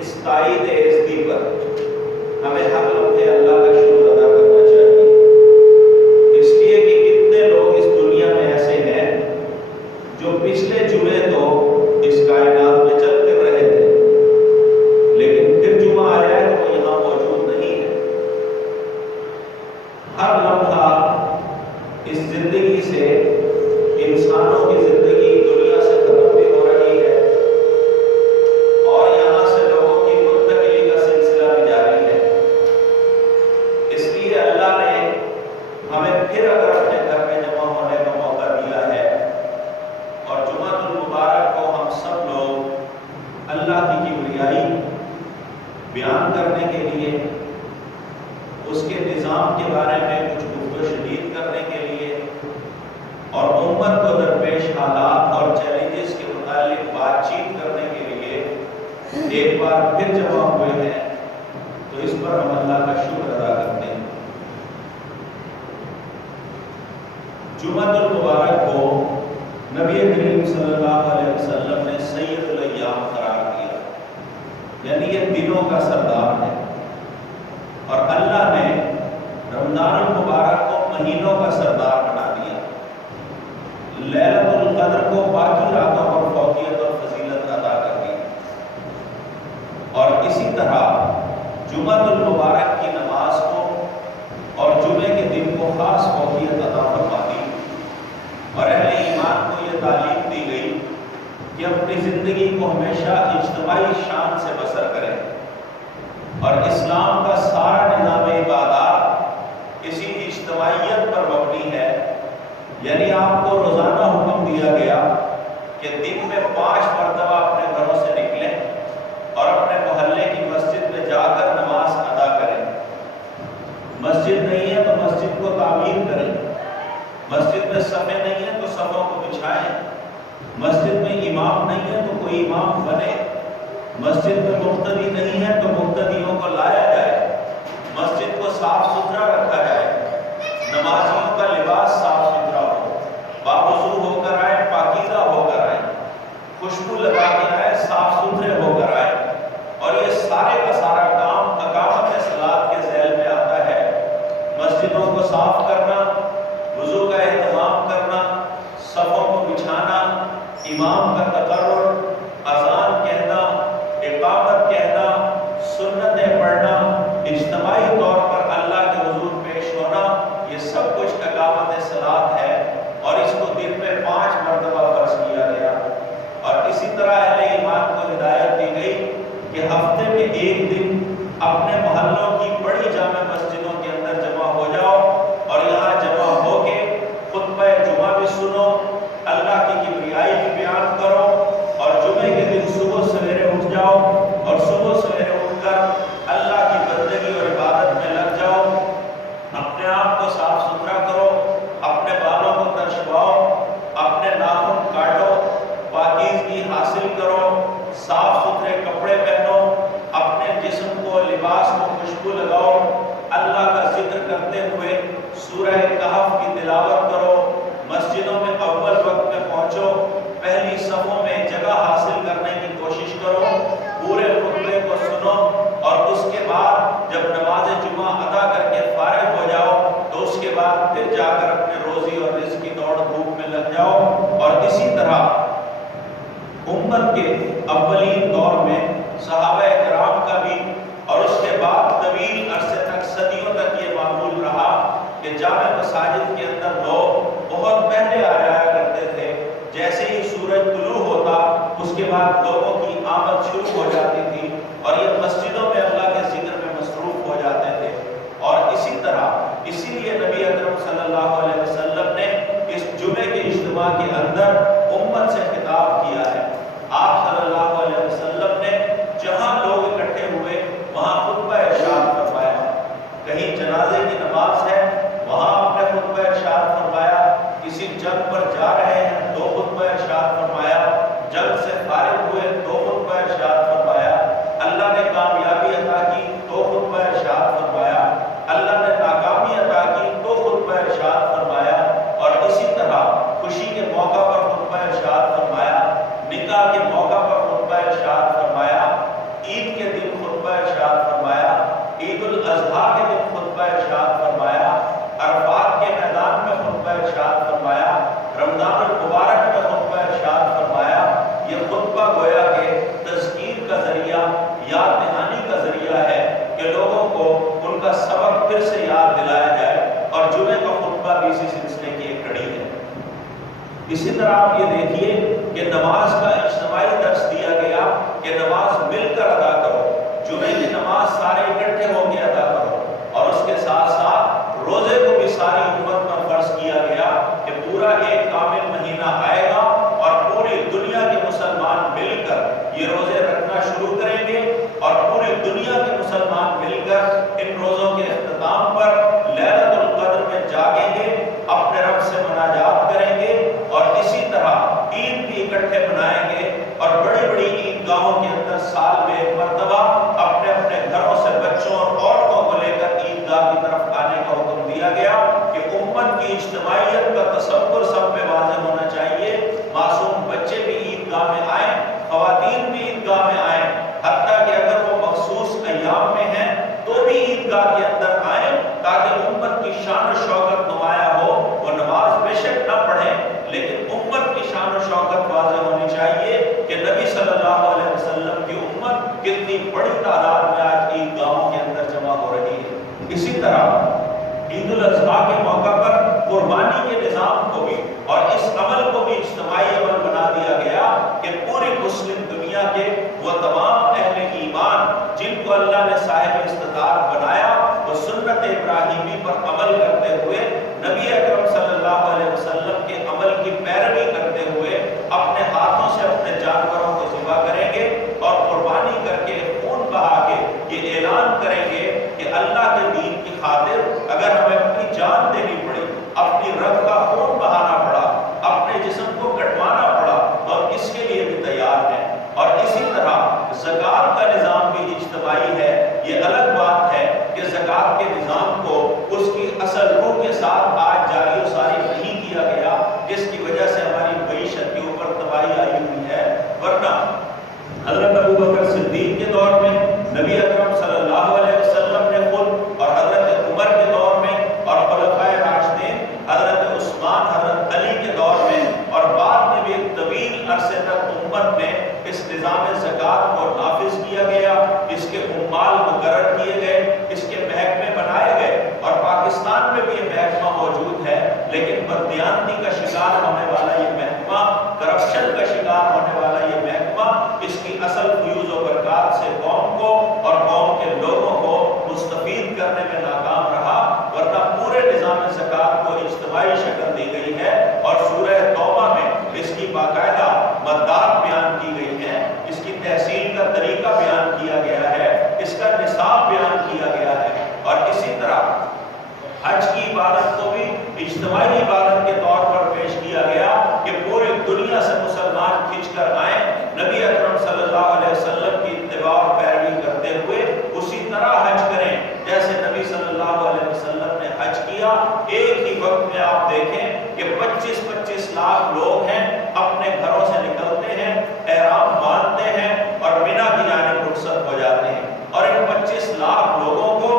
اس تائید عزتی پر ہمیں ہر لمحے اللہ کا شکر ادا کرنے کے لیے، اس کے نظام کے بارے میں کچھ گفت و شنید کرنے کے لیے اور امت کو درپیش حالات اور چیلنجز کے متعلق بات چیت کرنے کے لیے ایک بار پھر جمع ہوئے ہیں، تو اس پر ہم اللہ کا شکر ادا کرتے ہیں۔ جمعۃ المبارک کو نبی کریم صلی اللہ علیہ وسلم نے سید الایام قرار دیا، یعنی یہ دنوں کا سردار ہے، اور اللہ نے رمضان المبارک کو مہینوں کا سردار بنا دیا، لیلۃ القدر کو باقی راتوں پر فوقیت اور فضیلت عطا کر دی، اور اسی طرح جمعۃ المبارک کی نماز کو اور جمعے کے دن کو خاص فوقیت عطا فرما دی، اور اہل ایمان کو یہ تعلیم دی گئی کہ اپنی زندگی کو ہمیشہ اجتماعی شان سے بسر کریں، اور اسلام کا سارا نظام عبادات اسی اجتماعیت پر مبنی ہے، یعنی آپ کو روزانہ حکم دیا گیا کہ دن میں 5 مرتبہ اپنے گھروں سے نکلیں اور اپنے محلے کی مسجد میں جا کر نماز ادا کریں۔ مسجد نہیں ہے تو مسجد کو تعمیر کریں، مسجد میں صفیں نہیں ہیں تو صفوں کو بچھائیں، مسجد میں امام نہیں ہے تو کوئی امام بنے، مسجد میں مقتدی نہیں ہے تو مقتدیوں کو لایا جائے، مسجد کو صاف ستھرا رکھا جائے، نمازیوں کا لباس صاف ستھرا ہو، باوضو ہو کر آئے، پاکیزہ ہو کر آئے، خوشبو لگا کے آئے، صاف ستھرے ہو کر آئے، اور یہ سارے کا سارا کام اقامت صلاۃ کے ذیل میں آتا ہے۔ مسجدوں کو صاف کرنا، وضو کا اہتمام کرنا، صفوں کو بچھانا، امام کا تقرر، اذان کہنا، اقامت کہنا، سنتیں پڑھنا، اجتماعی طور پر اللہ کے حضور پیش ہونا، یہ سب کچھ اقامت صلاۃ ہے، اور اس کو دن میں 5 مرتبہ فرض کیا گیا۔ اور اسی طرح اہل ایمان کو ہدایت دی گئی کہ ہفتے میں ایک دن اپنے محلوں کی بڑی جامع مسجدوں کے اندر جمع ہو جاؤ، اور یہاں جمع ہو کے خطبہ جمعہ بھی سنو، اللہ کی کبریائی بھی بیان کرو، اور جمعے کے دن صبح سویرے اٹھ جاؤ اور صبح سویرے اٹھ کر اللہ کی بندگی اور عبادت میں لگ جاؤ، اپنے آپ کو صاف ستھرا کرو، اپنے بالوں کو ترشواؤ، اپنے ناخن کاٹو، پاکیزگی حاصل کرو، صاف ستھرے کپڑے پہنو، اپنے جسم کو، لباس کو خوشبو لگاؤ، اللہ کا ذکر کرتے ہوئے سورہ کہف کی تلاوت کرو، مسجدوں میں اول وقت میں پہنچو، پہلی صفوں میں جگہ حاصل کرنے کی کوشش کرو، پورے خطبے کو سنو، اور اس کے بعد جب نماز جمعہ ادا کر کے فارغ ہو جاؤ تو اس کے بعد پھر جا کر اپنے روزی اور رزق کی دوڑ دھوپ میں لگ جاؤ۔ اور اسی طرح امت کے اولین دور میں صحابہ کرام کا بھی اور اس کے بعد طویل عرصے تک، صدیوں تک یہ معمول رہا کہ جامع مساجد کے اندر لوگ بہت پہلے آ جایا کرتے تھے، جیسے ہی سورج طلوع ہوتا اس کے بعد لوگوں کی آمد شروع ہو جاتی تھی، اور یہ مسجدوں میں اللہ کے ذکر میں مصروف ہو جاتے تھے۔ اور اسی طرح اسی لیے نبی اکرم صلی اللہ علیہ وسلم نے اس جمعے کے اجتماع کے اندر امت سے خطاب کیا ہے۔ آپ صلی اللہ علیہ وسلم نے جہاں لوگ اکٹھے ہوئے وہاں خطبہ ارشاد فرمایا، کہیں جنازے کی نماز ہے وہاں آپ نے خطبہ ارشاد فرمایا، کسی جنگ پر جا رہے ہیں تو خطبہ ارشاد فرمایا، جنگ سے فارغ ہوئے تو خطبہ ارشاد فرمایا، اللہ نے کامیابی عطا کی تو خطبہ ارشاد فرمایا، اللہ نے ناکامی عطا کی تو خطبہ ارشاد فرمایا، اور اسی طرح خوشی کے موقع پر خطبہ ارشاد فرمایا، نکاح کے موقع پر خطبہ ارشاد فرمایا، عید کے دن خطبہ ارشاد فرمایا، عید الاضحیٰ کے دن خطبہ ارشاد فرمایا، عرفات کے میدان میں خطبہ ارشاد فرمایا، رمضان المبارک میں خطبہ ارشاد فرمایا۔ یہ خطبہ گویا کہ تذکیر کا ذریعہ، یاد دہانی کا ذریعہ ہے کہ لوگوں کو ان کا سبق پھر سے یاد دلایا جائے، اور جمعے کا خطبہ بھی اسی سلسلے کی ایک کڑی ہے۔ اسی طرح آپ یہ دیکھیے کہ نماز کا اجتماعی درس دیا گیا کہ نماز مل کر ادا کرو، جمعے کی نماز سارے اکٹھے ہو کے ادا کرو، اور اس کے ساتھ ساتھ روزے کو بھی ساری امت پر فرض کیا گیا کہ پورا ایک کامل مہینہ آئے گا اور پوری دنیا کے مسلمان مل کر یہ روزے رکھنا شروع کریں گے، اور پوری دنیا کے مسلمان ان روزوں کے اختتام پر لیلۃ القدر میں جاگیں گے، اپنے رب سے مناجات کریں گے، اور اسی طرح عید بھی اکٹھے منائیں گے، اور بڑی بڑی عیدگاہوں کے اندر سال میں ایک مرتبہ اپنے اپنے گھروں سے بچوں اور عورتوں کو لے کر عیدگاہ کی طرف آنے کا حکم دیا گیا کہ امت کی اجتماعیت کا تصور سب پہ واضح ہونا چاہیے۔ معصوم بچے بھی عیدگاہ میں آئیں، خواتین بھی عیدگاہ میں آئیں، حتیٰ کہ اگر وہ مخصوص ایام میں ہیں تو بھی عیدگاہ کے اندر آئیں، تاکہ امت کی شان و شوکت نمایاں ہو۔ وہ نماز بے شک نہ پڑھیں، لیکن امت کی شان و شوکت واضح ہونی چاہیے کہ نبی صلی اللہ علیہ وسلم کی امت کتنی بڑی تعداد میں آج عیدگاہوں کے اندر جمع ہو رہی ہے۔ اسی طرح عید الاضحیٰ کے موقع پر قربانی کے نظام کو بھی اور اس عمل کو بھی اجتماعی عمل بنا دیا گیا کہ پوری مسلم دنیا کے وہ تمام اہل ایمان جن کو اللہ نے صاحب استطاعت بنایا، وہ سنت ابراہیمی پر عمل کرتے ہوئے، نبی اکرم صلی اللہ علیہ وسلم کے عمل کی پیروی کرتے ہوئے اپنے ہاتھوں سے اپنے جانوروں کو ذبح کریں گے اور قربانی کر کے خون بہا کے یہ اعلان کریں گے کہ اللہ کے دین کی خاطر اگر ہمیں اپنی جان دینی پڑی، اپنی رگ کا خون بہانا پڑا، اپنے جسم کو کٹوانا پڑا، اور اس کے لیے بھی تیار ہیں۔ اور اسی طرح زکوٰۃ کا نظام بھی اجتماعی ہے۔ یہ الگ بات ہے کہ زکوٰۃ کے نظام کو اس کی اصل روح کے ساتھ آج جاری و ساری نہیں کیا گیا، جس کی وجہ سے ہماری معیشت کے اوپر تباہی آئی ہوئی ہے، ورنہ حضرت ابوبکر صدیق کے دور میں، نبی اکرم صلی اللہ علیہ وسلم نے خود، اور حضرت عمر کے دور میں، اور خلفائے راشدین حضرت عثمان، حضرت علی کے دور میں، اور بعد میں بھی ایک طویل عرصے تک امت میں اس نظام زکوٰۃ کو نافذ کیا گیا، اس کے عمال مقرر کیے گئے، اس کے محکمے بنائے گئے، اور پاکستان میں بھی یہ محکمہ موجود ہے، لیکن بددیانتی کا شکار ہونے والا یہ محکمہ، کرپشن کا شکار ہونے والا یہ محکمہ، اس کی اصل فیوز و برکات سے قوم کو اور قوم کے لوگوں کو مستفید کرنے میں ناکام رہا، ورنہ پورے نظام زکوٰۃ کو اجتماعی شکل دی گئی ہے، اور سورہ توبہ میں اس کی باقاعدہ مدات بیان کی گئی ہے، اس کی تحصیل کا طریقہ بیان کیا گیا ہے، اس کا نصاب بیان کیا گیا ہے۔ اور اسی طرح حج کی عبادت کو بھی اجتماعی عبادت کے طور پر پیش کیا گیا کہ پوری دنیا سے مسلمان کھنچ کر آئیں، نبی اکرم صلی اللہ علیہ وسلم کی اتباع اور پیروی کرتے ہوئے اسی طرح حج کریں جیسے نبی صلی اللہ علیہ وسلم نے حج کیا۔ ایک ہی وقت میں آپ دیکھیں کہ 25-25 لاکھ لوگ ہیں، اپنے گھروں سے نکلتے ہیں، احرام باندھتے ہیں اور مینا کی جانب رخصت ہو جاتے ہیں، اور ان 25 لاکھ لوگوں کو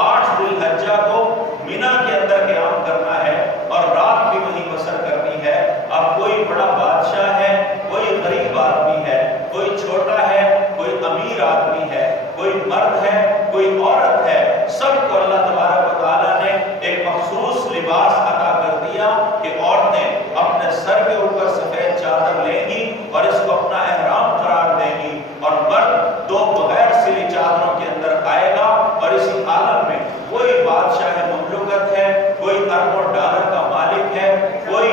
8 ذی الحجہ کو مینا کے اندر قیام کرنا ہے اور رات بھی وہیں بسر کرنی ہے۔ اب کوئی بڑا بادشاہ ہے، کوئی غریب آدمی ہے، کوئی چھوٹا ہے، کوئی امیر آدمی ہے، کوئی مرد ہے، کوئی عورت ہے، سب کو اللہ تبارک و تعالیٰ نے ایک مخصوص لباس عطا کر دیا کہ عورتیں اپنے سر کے اوپر سفید چادر لیں گی اور اس کو اپنا احرام قرار دیں گی، اور مرد 2 بغیر سلی چادروں کے اندر آئے گا، اور اسی عالم میں کوئی بادشاہ مملکت ہے، کوئی اربوں ڈالر کا مالک ہے، کوئی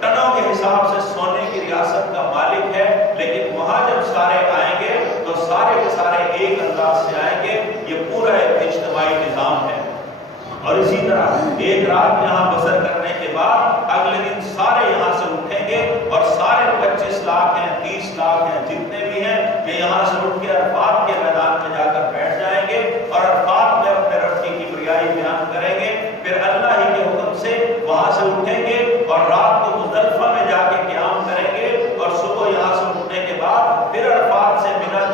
ٹنوں کے حساب سے سونے کی ریاست کا مالک ہے، لیکن وہاں جب سارے آئیں گے تو سارے کے سارے ایک انداز سے آئیں گے۔ یہ پورا ایک اجتماعی نظام ہے۔ اور اسی طرح ایک رات یہاں بسر کرنے کے بعد اگلے دن سارے یہاں سے اٹھیں گے، اور سارے 25 لاکھ ہیں، 30 لاکھ ہیں، جتنے بھی ہیں، یہ یہاں سے اٹھ کے عرفات کے میدان میں جا کر بیٹھ جائیں گے اور عرفات میں اپنے رب کی کبریائی بیان کریں گے۔ پھر اللہ ہی کے حکم سے وہاں سے اٹھیں گے اور رات کو مزدلفہ میں جا کے قیام کریں گے، اور صبح یہاں سے اٹھنے کے بعد پھر عرفات سے مینا،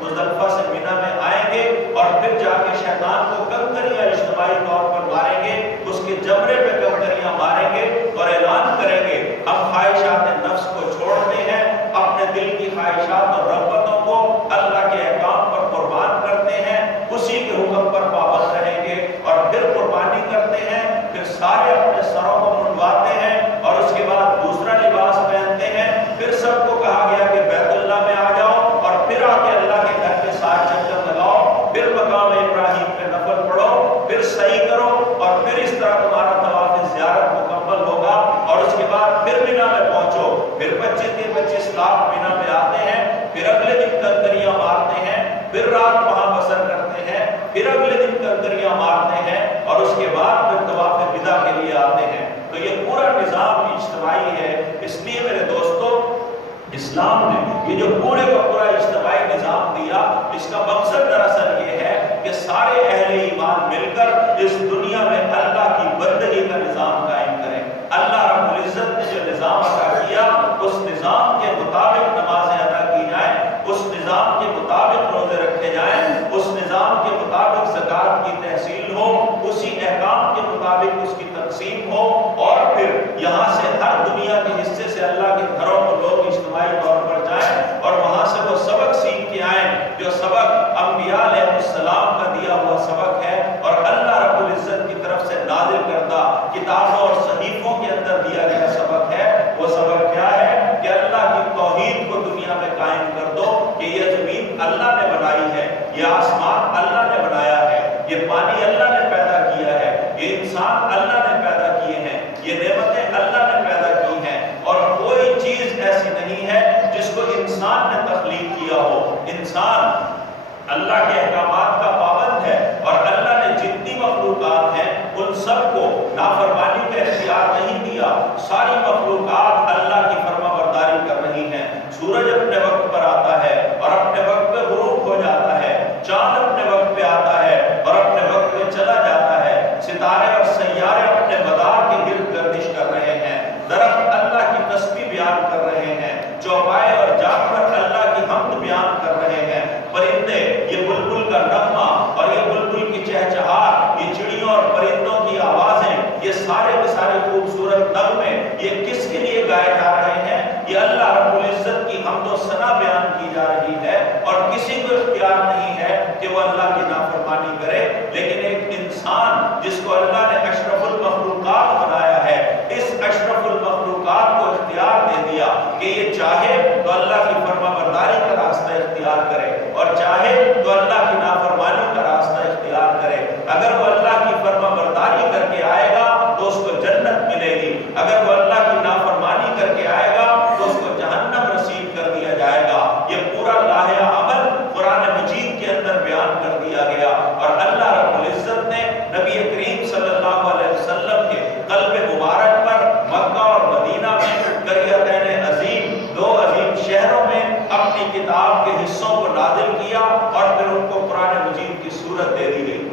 مزدلفہ سے مینا میں آئیں گے، اور پھر جا کے شیطان کو کنکریاں اجتماعی طور پر ماریں گے، اس کے جبرے پہ کنکریاں ماریں گے اور اعلان کریں گے ہم خواہشات نفس کو چھوڑتے ہیں، اپنے دل کی خواہشات اور رغبتوں کو اللہ کے احکام پر قربان کرتے ہیں، اسی کے حکم پر پابند رہیں گے، اور پھر قربانی کرتے ہیں، پھر سارے اپنے سروں کو منڈواتے ہیں، اور اس کے بعد دوسرا لباس پہنتے ہیں۔ پھر سب کو کہا گیا کہ بیت اللہ میں آ جاؤ، اور پھر آ کے اللہ کے گھر کے 7 چکر لگاؤ، پھر مقام ابراہیم پہ نفل پڑھو، پھر سعی کرو، اور پھر اس طرح تمہارا طواف زیارت مکمل ہوگا، اور اس کے بعد پھر مینا میں پہنچو۔ پھر 25 لاکھ مینا میں آتے ہیں، پھر اگلے دن کنکریاں مارتے ہیں، پھر رات وہاں بسر کرتے ہیں، پھر اگلے اگلے دن کنکریاں مارتے ہیں اور اس کے بعد پھر طواف وداع کے لیے آتے ہیں. تو یہ پورا نظام اجتماعی ہے. اس لیے میرے دوستو اسلام نے یہ جو پورے کا پورا اجتماعی نظام دیا، اس کا مقصد دراصل یہ ہے کہ سارے اہل ایمان مل کر اس دنیا میں اللہ کی بندگی کا نظام قائم کریں. اللہ رب العزت نے جو نظام عطا کیا اس نظام کے مطابق نمازیں ادا کی جائیں، اس نظام کے مطابق روزے رکھے جائیں، اس نظام کے مطابق زکوٰۃ کی تحصیل ہو، اسی احکام کے مطابق اس کی تقسیم ہو، اور پھر یہاں سے ہر دنیا کے حصے سے اللہ کے گھروں کو لوگ اجتماعی طور پر جائیں اور وہاں سے وہ سبق سیکھ کے آئیں جو سبق انبیاء علیہ السلام کا دیا ہوا سبق ہے اور اللہ رب العزت کی طرف سے نازل کردہ کتابوں اور صحیفوں کے اندر دیا گیا سبق ہے. وہ سبق کیا ہے کہ اللہ کی توحید کو دنیا میں قائم کر دو کہ یہ زمین اللہ نے بنائی ہے، یہ آسمان اللہ نے بنایا ہے، یہ پانی اللہ نے پیدا کیا ہے، یہ انسان اللہ نے پیدا کیے ہیں، یہ نعمتیں اللہ نے پیدا کی ہیں، اور کوئی چیز ایسی نہیں ہے جس کو انسان نے تخلیق کیا ہو. انسان اللہ کے احکامات کا پابند ہے اور اللہ نے جتنی مخلوقات ہیں ان سب کو نافرمانی کا اختیار نہیں دیا. ساری مخلوقات اللہ کی فرما برداری کر رہی ہیں. سورج اپنے وقت پر آتا ہے اور اپنے وقت پہ غروب ہو جاتا ہے، چاند اپنے وقت پہ آتا ہے اور اپنے وقت پہ چلا جاتا ہے، ستارے اور سیارے اپنے مدار کے گرد گردش کر رہے ہیں، درخت اللہ کی تسبیح بیان کر رہے ہیں، چوپائے اور جانور اللہ کی حمد بیان کر رہے ہیں، پرندے یہ بلبل کا نغمہ اور یہ بلبل کی چہچہار، یہ چڑیوں اور پرندوں کی آوازیں، یہ سارے کے سارے خوبصورت نغمے یہ کس کے لیے گائے جا رہے ہیں؟ یہ اللہ رب العزت کی حمد و ثنا بیان کی جا رہی ہے اور کسی کو اختیار نہیں ہے کہ وہ اللہ کی نافرمانی کرے. لیکن ایک انسان جس کو اللہ نے اشرف المخلوقات بنایا ہے، اس اشرف المخلوقات کو اختیار دے دیا کہ یہ چاہے تو اللہ کی فرما برداری کا راستہ اختیار کرے اور چاہے تو اللہ کی نافرمانی کا راستہ اختیار کرے. اگر وہ اللہ کی فرما برداری کر کے آئے گا تو اس کو جنت ملے گی، اگر وہ اللہ کی نافرمانی کر کے آئے گا تو اس کو جہنم نصیب کر دیا جائے گا. یہ پورا لاہے عمل قرآن مجید کے اندر بیان کر دیا گیا اور اللہ رب العزت نے نبی کریم صلی اللہ علیہ وسلم کے قلب مبارک پر مکہ اور مدینہ میں قریتین عظیم، دو عظیم شہروں میں اپنی کتاب کے حصوں کو نازل کیا اور پھر ان کو قرآن مجید کی صورت دے دی گئی.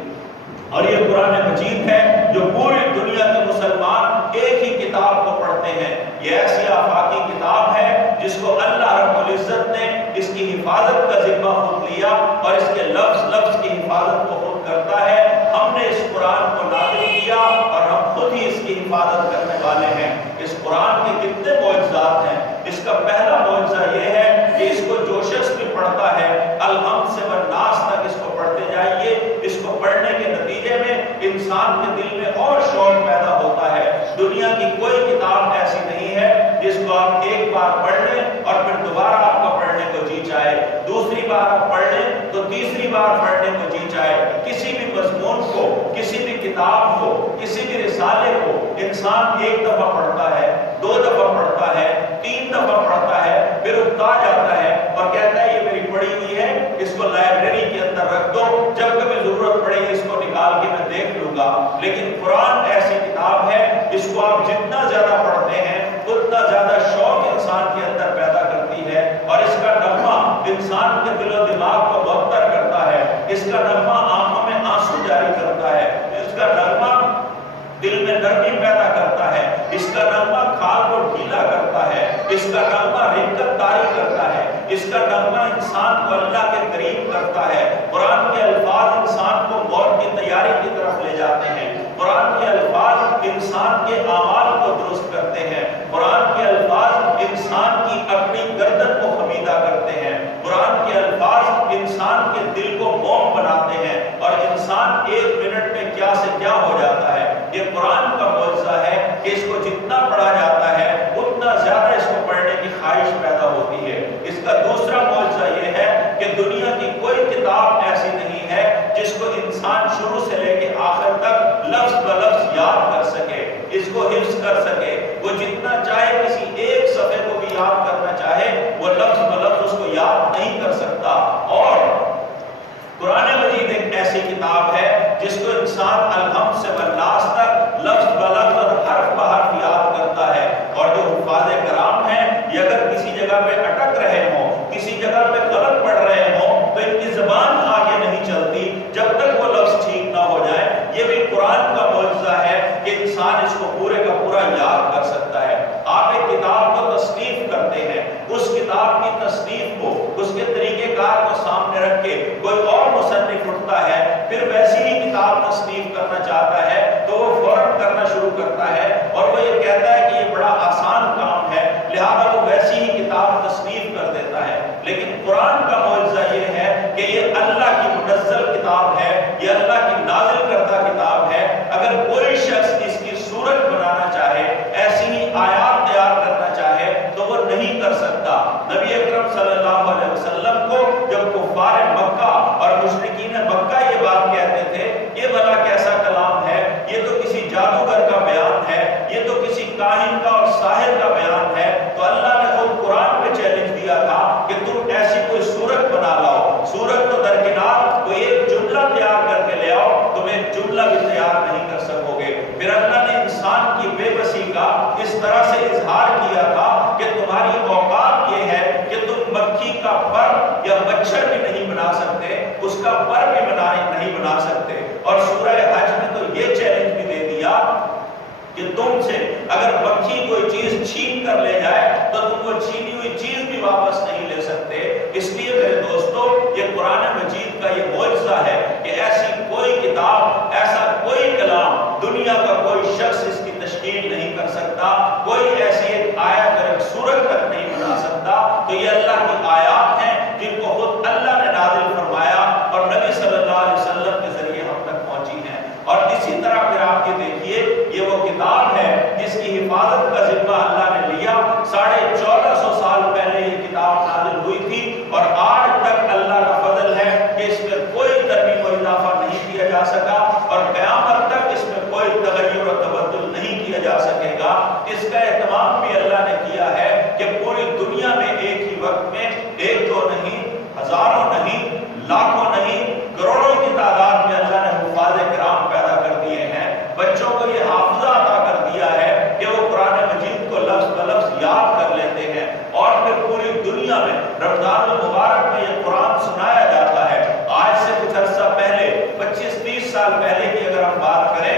اور یہ قرآن مجید ہے جو پوری دنیا کے مسلمان ایک ہی کتاب کو پڑھتے ہیں. یہ ایسی آفاقی کتاب ہے جس کو اللہ رب العزت نے اس کی حفاظت کا ذمہ خود لیا اور اس کے لفظ لفظ کی حفاظت کو خود کرتا ہے. ہم نے اس قرآن کو نازل کیا اور ہم خود ہی اس کی حفاظت کرنے والے ہیں. اس قرآن کے کتنے معجزات ہیں. اس کا پہلا معجزہ یہ ہے کہ اس کو جو شخص بھی پڑھتا ہے الحمد سے والناس تک اس کو پڑھتے جائیے. اس کو پڑھنے کے نتیجے میں انسان کے دل میں اور شوق پیدا ہوتا ہے. دنیا کی کوئی کتاب ایسی نہیں ہے جس کو آپ ایک بار پڑھ لیں اور پھر دوبارہ آپ کو پڑھنے کو جی چاہے، دوسری بار آپ پڑھ لیں تو تیسری بار پڑھنے کو جی چاہے. کسی بھی مضمون کو، کسی بھی کتاب کو، کسی بھی رسالے کو انسان ایک دفعہ پڑھتا ہے، دو دفعہ پڑھتا ہے، تین دفعہ پڑھتا ہے، پھر اکتا جاتا ہے اور کہتا ہے یہ میری پڑھی ہوئی ہے، اس کو لائبریری کے اندر رکھ دو، جب کبھی ضرورت پڑے گی اس کو نکال کے میں دیکھ لوں گا. لیکن قرآن ایسی کتاب ہے اس کو آپ جتنا زیادہ پڑھتے ہیں اتنا زیادہ شوق انسان کے اندر پیدا کرتی ہے اور اس کا نغمہ انسان کے دل و دماغ کو معطر کرتا ہے. اس کا نغمہ آنکھوں میں آنسو جاری کرتا ہے. اس کا نغمہ دل میں نرمی پیدا کرتا ہے. اس کا نغمہ کھال کو ڈھیلا کرتا ہے. اس کا نغمہ رقت طاری کرتا ہے. اس کا نغمہ انسان کو اللہ کے قریب کرتا ہے. قرآن کے الفاظ انسان کو موت کی تیاری کی طرف لے جاتے ہیں. قرآن کے الفاظ انسان کے اعمال کو درست کرتے ہیں. قرآن کے الفاظ انسان کی اپنی گردن کو خمیدہ کرتے ہیں. قرآن کے الفاظ انسان کے دل کو موم بناتے ہیں اور انسان ایک منٹ میں کیا سے کیا ہو جاتا ہے. یہ قرآن کا معجزہ ہے کہ اس کو جتنا پڑھا جاتا ہے اتنا زیادہ اس کو پڑھنے کی خواہش پیدا ہوتی ہے. اس کا دوسرا معجزہ یہ ہے کہ دنیا کی کوئی کتاب ایسی نہیں ہے جس کو انسان شروع سے لے کے آخر تک لفظ بلفظ یاد کر سکے، اس کو حفظ کر سکے. وہ جتنا چاہے کسی ایک صفحے کو بھی یاد کرنا چاہے وہ لفظ بلفظ اس کو یاد نہیں کر سکتا. اور قرآن مجید ایک ایسی کتاب ہے جس کو انسان الحمد سے والناس تک لفظ بلفظ اور حرف بحرف یاد کرتا ہے، اور جو حفاظ کرام ہیں یہ اگر کسی جگہ پہ اٹک رہے ہوں، کسی جگہ پہ غلط پڑھ رہے ہوں تو ان کی زبان آگے نہیں چلتی جب تک وہ لفظ ٹھیک نہ ہو جائے۔ یہ بھی قرآن کا معجزہ ہے کہ انسان اس کو پورے کا پورا یاد کر سکتا ہے۔ آپ ایک کتاب کو تصنیف کرتے ہیں، اس کتاب کی تصنیف کو، اس کے طریقہ کار کو سامنے رکھ کے کوئی اور مصنف اٹھتا ہے، پھر ویسی ہی کتاب تصنیف کرنا چاہتا ہے تو وہ فوراً کرنا شروع کرتا ہے اور وہ یہ کہتا ہے کہ یہ بڑا آسان کام ہے، لہذا وہ ویسی ہی کتاب تصنیف کر دیتا ہے۔ لیکن قرآن کا معجزہ یہ ہے کہ یہ اللہ کی منزل کتاب ہے، یہ اللہ کی نازل کردہ کتاب ہے۔ اگر کوئی شخص اس کی صورت بنانا چاہے، ایسی ہی آیات تیار کرنا چاہے تو وہ نہیں کر سکتا۔ نبی اکرم صلی اللہ علیہ وسلم کو جب کفار مکہ اور مشرکین مکہ یہ بات کہتے تھے یہ بھلا کیسا کلام ہے، یہ تو کسی جادوگر کا بیان ہے، یہ تو کسی کاہن کا اور ساحر کا بیان ہے، تو اللہ نے خود قرآن میں چیلنج دیا تھا کہ تم ایسی کوئی صورت بنا لاؤ، صورت تو درکنار، کوئی ایک جملہ تیار کر کے لے آؤ، تم ایک جملہ بھی تیار نہیں کر سکو گے۔ پھر اللہ نے انسان کی بے بسی کا اس طرح سے اظہار کیا تھا کہ تمہاری اوقات یہ ہے کہ تم مکھی کا پر یا مچھر بھی نہیں بنا سکتے، اس کا پر بھی نہیں بنا سکتے۔ اور سورہ حج میں تو یہ چیلنج بھی دے دیا کہ تم سے اگر مکھی کوئی چیز چھین کر لے جائے تو تم وہ چھینی ہوئی چیز بھی واپس نہیں لے سکتے۔ اس لیے میرے دوستو یہ قرآن مجید کا یہ معجزہ ہے کہ ایسی کوئی کتاب، ایسا کوئی کلام دنیا کا کوئی شخص اس کی تشکیل نہیں کر سکتا، کوئی ایسی ایک آیت اور ایک سورت تک نہیں بنا سکتا۔ تو یہ اللہ کی آیات ہیں جن کو خود اللہ نے نازل فرمایا اور نبی صلی اللہ علیہ وسلم کے ذریعے ہم تک پہنچی ہیں۔ اور اسی طرح پھر آپ یہ دیکھیے یہ وہ کتاب ہے جس کی حفاظت کا ذمہ اللہ نے لیا۔ 1450 سال پہلے یہ کتاب نازل ہوئی تھی اور آج تک اللہ کا فضل ہے کہ اس میں کوئی ترمیم و اضافہ نہیں کیا جا سکا اور قیامت تک اس میں کوئی تغیر و تبدل نہیں کیا جا سکے گا۔ اس کا اہتمام بھی اللہ نے کیا ہے کہ پوری دنیا میں ایک ہی وقت میں ایک دو نہیں، ہزاروں نہیں، لاکھوں نہیں، کروڑوں کی تعداد میں اللہ نے حفاظ کرام پیدا کر دیے ہیں۔ بچوں کو یہ حافظہ عطا کر دیا ہے کہ وہ قرآن مجید کو لفظ بلفظ یاد کر لیتے ہیں اور پھر پوری دنیا میں رمضان المبارک میں یہ قرآن سنایا جاتا ہے۔ آج سے کچھ عرصہ پہلے 25-30 سال پہلے کی اگر ہم بات کریں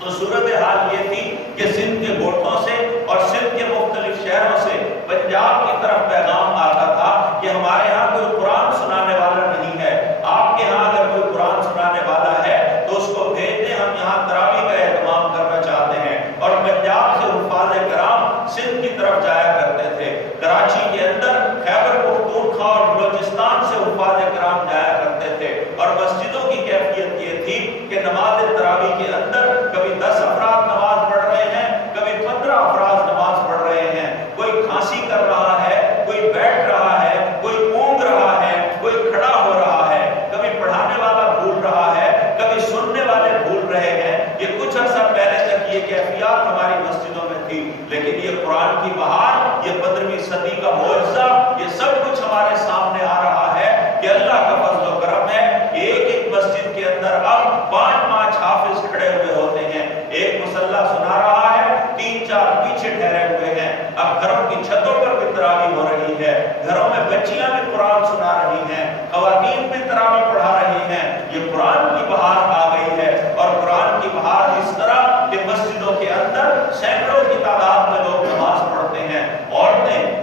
تو صورتحال یہ تھی کہ سندھ کے گوٹھوں سے اور سندھ کے مختلف شہروں سے پنجاب کی طرف پیغام آتا تھا کہ ہمارے ہاں کوئی قرآن سنانے والا نہیں ہے، آپ کے ہاں اگر کوئی قرآن سنانے والا ہے تو اس کو بھیج دیں، ہم یہاں تراویح کا اہتمام کرنا چاہتے ہیں۔ اور پنجاب سے حفاظ کرام سندھ کی طرف جایا کرتے تھے، کراچی کے اندر خیبر پختونخوا اور بلوچستان سے حفاظ کرام جایا کرتے تھے۔ اور مسجدوں کی کیفیت یہ تھی کہ نماز تراویح کے اندر کبھی 10 افراد نماز پڑھ رہے ہیں، کبھی 15 افراد نماز پڑھ رہے ہیں، کوئی کھانسی کر رہا ہے، کوئی بیٹھ رہا ہے، کوئی اونگ رہا ہے، کوئی کھڑا ہو رہا ہے، کبھی پڑھانے والا بھول رہا ہے، کبھی سننے والے بھول رہے ہیں۔ یہ کچھ عرصہ پہلے تک یہ کیفیات ہماری مسجدوں میں تھی، لیکن یہ قرآن کی بہار، یہ 15ویں صدی کا معجزہ، یہ سب کچھ ہمارے سامنے آ رہا ہے کہ اللہ کا فضل و کرم ہے کہ ایک ایک مسجد کے اندر اب 5-5 حافظ کھڑے ہوئے ہوتے ہیں، ایک مصلی سنا رہا ہے، 3-4 پیچھے ٹھہرے ہوئے ہیں۔ اب گھروں کی چھتوں پر بھی تراویح ہو رہی ہے، گھروں میں بچیاں بھی قرآن سنا رہی ہیں، خواتین بھی تراویح پڑھا رہی ہیں۔ یہ قرآن کی بہار آ گئی ہے، اور قرآن کی بہار اس طرح کہ مسجدوں کے اندر سینکڑوں کی تعداد میں لوگ نماز پڑھتے ہیں۔ عورتیں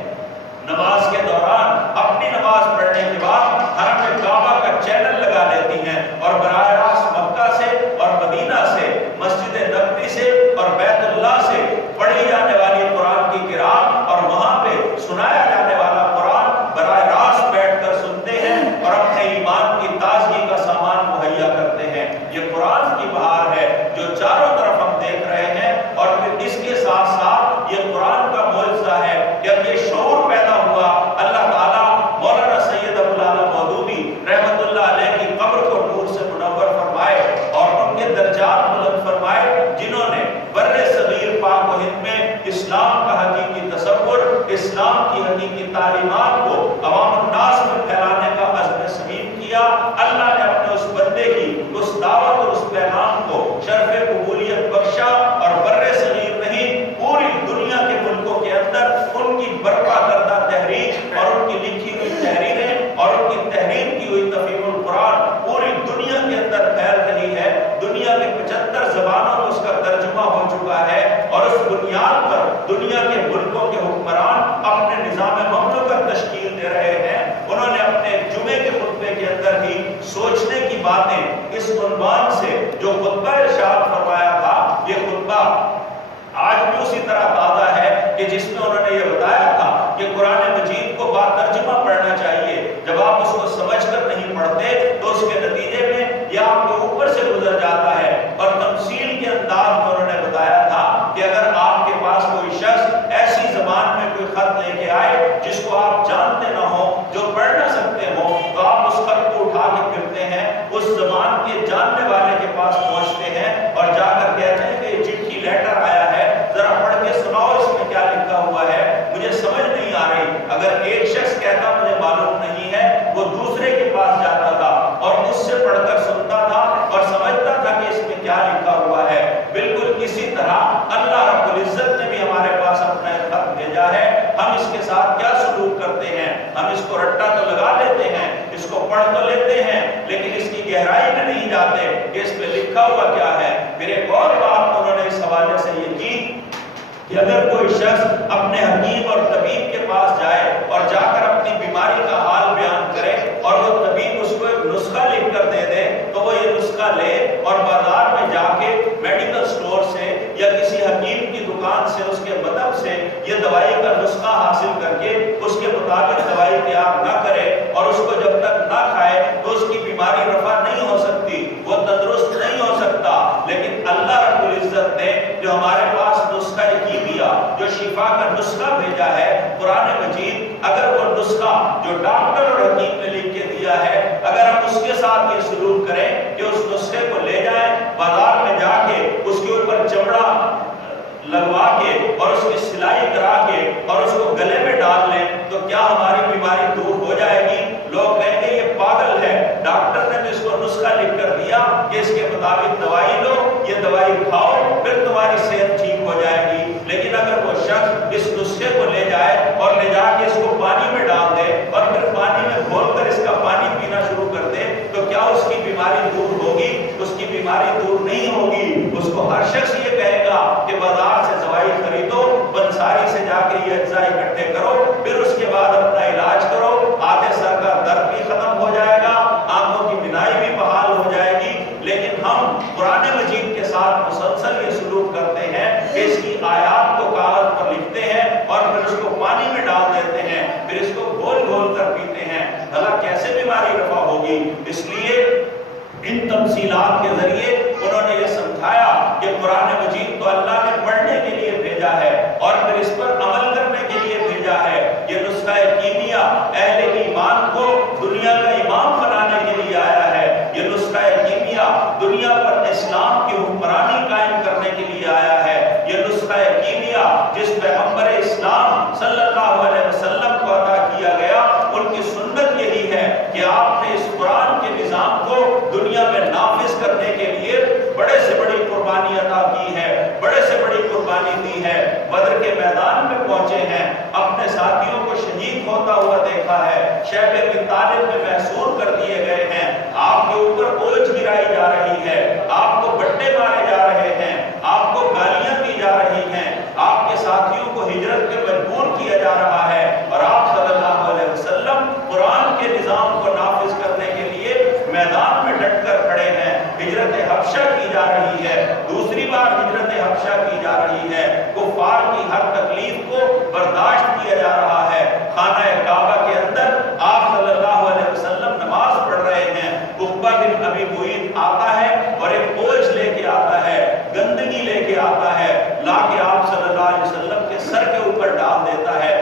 نماز کے دوران اپنی نماز پڑھنے کے بعد حرم کعبہ کا چینل لگا لیتی ہیں اور براہ راست مکہ سے اور مدینہ سے، مسجد نبوی سے اور بیت اللہ سے پڑھی جانے والی قرآن کی قرات اور وہاں دنیا کے ملکوں کے حکمران اپنے نظام مملکت تشکیل دے رہے ہیں، انہوں نے اپنے جمعے کے خطبے کے اندر ہی سوچنے کی باتیں اس عنوان سے جو خطبہ ارشاد فرمایا تھا، یہ خطبہ آج بھی اسی طرح تازہ ہے کہ جس میں انہوں نے یہ بتایا تھا کہ قرآن مجید کو با ترجمہ پڑھنا چاہیے، جب آپ اس کو سمجھ کر نہیں پڑھتے تو اس کے نتیجے میں یہ آپ کے اوپر سے گزر جاتا ہے۔ اور تمثیل کے انداز میں انہوں نے بتایا تھا کہ اگر آپ کے پاس کوئی شخص ایسی زبان میں کوئی خط لے کے آئے جس کو آپ جانتے نہ ہو، جو پڑھ نہ سکتے ہو، تو آپ اس خط کو اٹھا کے پھرتے ہیں، اس زبان کے جاننے والے کے پاس پہنچتے ہیں اور جا کر کہتے ہیں کہ یہ چٹھی لیٹر آیا ہے، ذرا پڑھ کے سناؤ اس میں کیا لکھا ہوا ہے، مجھے سمجھ نہیں آ رہی۔ اگر ایک شخص کہتا مجھے معلوم نہیں ہے، وہ دوسرے کے پاس جاتا تھا اور اس سے پڑھ کر سنتا تھا اور سمجھتا تھا کہ اس میں کیا لکھا ہوا ہے۔ بالکل اسی طرح اللہ رب العزت نے بھی ہمارے پاس اپنا ایک خط بھیجا ہے، ہم اس کے ساتھ کیا سلوک کرتے ہیں؟ ہم اس کو رٹا تو لگا لیتے ہیں، اس کو پڑھ تو لیتے ہیں، لیکن اس کی گہرائی میں نہیں جاتے کہ اس میں لکھا ہوا کیا ہے۔ پھر ایک اور بات انہوں نے اس حوالے سے یہ کی کہ اگر کوئی شخص اپنے حکیم اور طبیب کے پاس جائے اور جا کر اپنی بیماری کا حال بیان کرے اور وہ طبیب اس کو ایک نسخہ لکھ کر دے دے، تو وہ یہ نسخہ لے اور بازار میں جا کے میڈیکل سٹور سے یا کسی حکیم کی دکان سے اس کے مدد سے یہ دوائی کا نسخہ حاصل کر کے اس کے مطابق دوائی تیار نہ کرے اور اس کو جب تک نہ کھائے تو اس کی بیماری رفع نہیں ہو سکتی، وہ تندرست نہیں ہو سکتا۔ لیکن اللہ رب العزت نے جو ہمارے پاس نسخہ کیمیا، جو شفا کا نسخہ بھیجا ہے قرآن مجید، اگر وہ نسخہ جو ڈاکٹر اور حکیم نے لکھ کے دیا ہے، اگر ہم اس کے ساتھ یہ سلوک کریں کہ اس نسخے کو لے جائیں بازار میں جا کے اس کے اوپر چمڑا لگوا کے اور اس کی سلائی کرا کے اور اس کو گلے میں ڈال لیں تو کیا ہماری بیماری دور ہو جائے گی؟ لوگ کہیں گے یہ پاگل ہے، ڈاکٹر نے تو اس کو نسخہ لکھ کر دیا کہ اس کے مطابق دوائی لو، یہ دوائی کھاؤ، پھر تمہاری صحت ٹھیک ہو جائے گی۔ لیکن اگر وہ شخص اس نسخے کو لے جائے اور لے جا کے اس کو پانی میں ڈال دے اور پھر پانی میں گھول کر اس کا پانی پینا شروع کر دے تو کیا اس کی بیماری دور ہوگی؟ اس کی بیماری دور نہیں ہوگی۔ اس کو ہر شخص یہ کہے گا کہ بازار سے دوائی خریدو، پنساری سے جا کے یہ اجزاء اکٹھے کرو، پھر اس کے بعد اپنا علاج کرو، آدھے سر کا درد بھی ختم ہو جائے گا، آنکھوں کی بینائی بھی بحال ہو جائے گی۔ لیکن ہم قرآن مجید کے ساتھ مسلسل یہ سلوک کرتے ہیں کہ اس کی آیات کو کاغذ پر لکھتے ہیں اور پھر اس کو پانی میں ڈال دیتے ہیں، پھر اس کو گھول گھول کر پیتے ہیں۔ بھلا کیسے بیماری رفع ہوگی؟ اس لیے ان تمثیلات کے ذریعے انہوں نے یہ سمجھایا کہ قرآن مجید تو اللہ نے پڑھنے کے لیے بھیجا ہے اور پھر اس پر عمل کرنے کے لیے بھیجا ہے۔ یہ نسخہ کیمیا اہل ایمان کو دنیا کا امام بنانے کے لیے آیا ہے۔ یہ نسخہ کیمیا دنیا پر اسلام کی حکمرانی قائم کرنے کے لیے آیا ہے۔ یہ نسخہ کیمیا جس پیغمبر اسلام صلی اللہ علیہ وسلم کو عطا کیا گیا، ان کی سنت یہی ہے کہ آپ نے اس قرآن کے نظام کو دنیا میں نافذ کرنے کے لیے بڑے سے بڑی قربانی عطا کی ہے، بڑے سے بڑی قربانی دی ہے۔ بدر کے میدان میں پہنچے ہیں، اپنے ساتھیوں کو شہید ہوتا ہوا دیکھا ہے، شیب ابی طالب میں محصور کر دیے گئے ہیں، آپ کے اوپر بوجھ گرائی جا رہی ہے، آپ کو بٹے مارے جا رہے ہیں، آپ کو گالیاں دی جا رہی ہیں، آپ کے ساتھیوں کو ہجرت پہ مجبور کیا جا رہا ہے، اور آپ صلی اللہ علیہ وسلم قرآن کے نظام کو نافذ کرنے کے لیے میدان میں ڈٹ کر کھڑے ہیں۔ ہجرت حبشہ کی جا رہی ہے، دوسری بار ہجرت حبشہ کی جا رہی ہے، کفار کی ہر تکلیف کو برداشت کیا جا رہا ہے۔ خانہ کعبہ کے اندر آپ صلی اللہ علیہ وسلم نماز پڑھ رہے ہیں، عقبہ بن ابی معیط آتا ہے اور ایک بوجھ لے کے آتا ہے، گندگی لے کے آتا ہے، لا کے آپ صلی اللہ علیہ وسلم کے سر کے اوپر ڈال دیتا ہے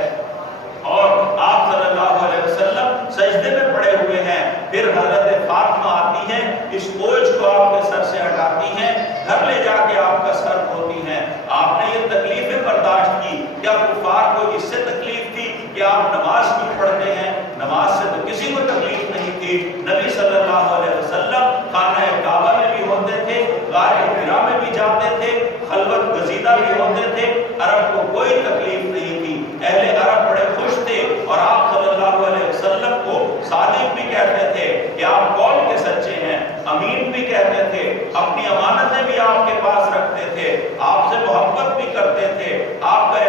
اور آپ صلی اللہ علیہ وسلم سجدے میں پڑے ہوئے ہیں۔ پھر حضرت فاطمہ آتی ہیں، اس بوجھ کو آپ کے سر سے ہٹاتی ہیں، گھر لے جا کے آپ کا سر دھوتی ہیں۔ آپ نے یہ تکلیفیں برداشت کی، کیا کفار کو اس سے تکلیف تھی کہ آپ نماز کیوں پڑھتے ہیں؟ نماز سے تو کسی کو تکلیف نہیں تھی۔ نبی صلی اللہ علیہ وسلم خانہ کعبہ میں بھی ہوتے تھے، غار حرا میں بھی جاتے تھے، خلوت گزیدہ بھی ہوتے تھے، عرب کو کوئی تکلیف نہیں تھی، اہل عرب بڑے خوش تھے، اور آپ صلی اللہ علیہ وسلم کو صادق بھی کہتے تھے کہ آپ قول کے سچے ہیں، امین بھی کہتے تھے، اپنی امانتیں بھی آپ کے پاس رکھتے تھے، آپ سے محبت بھی کرتے تھے، آپ کا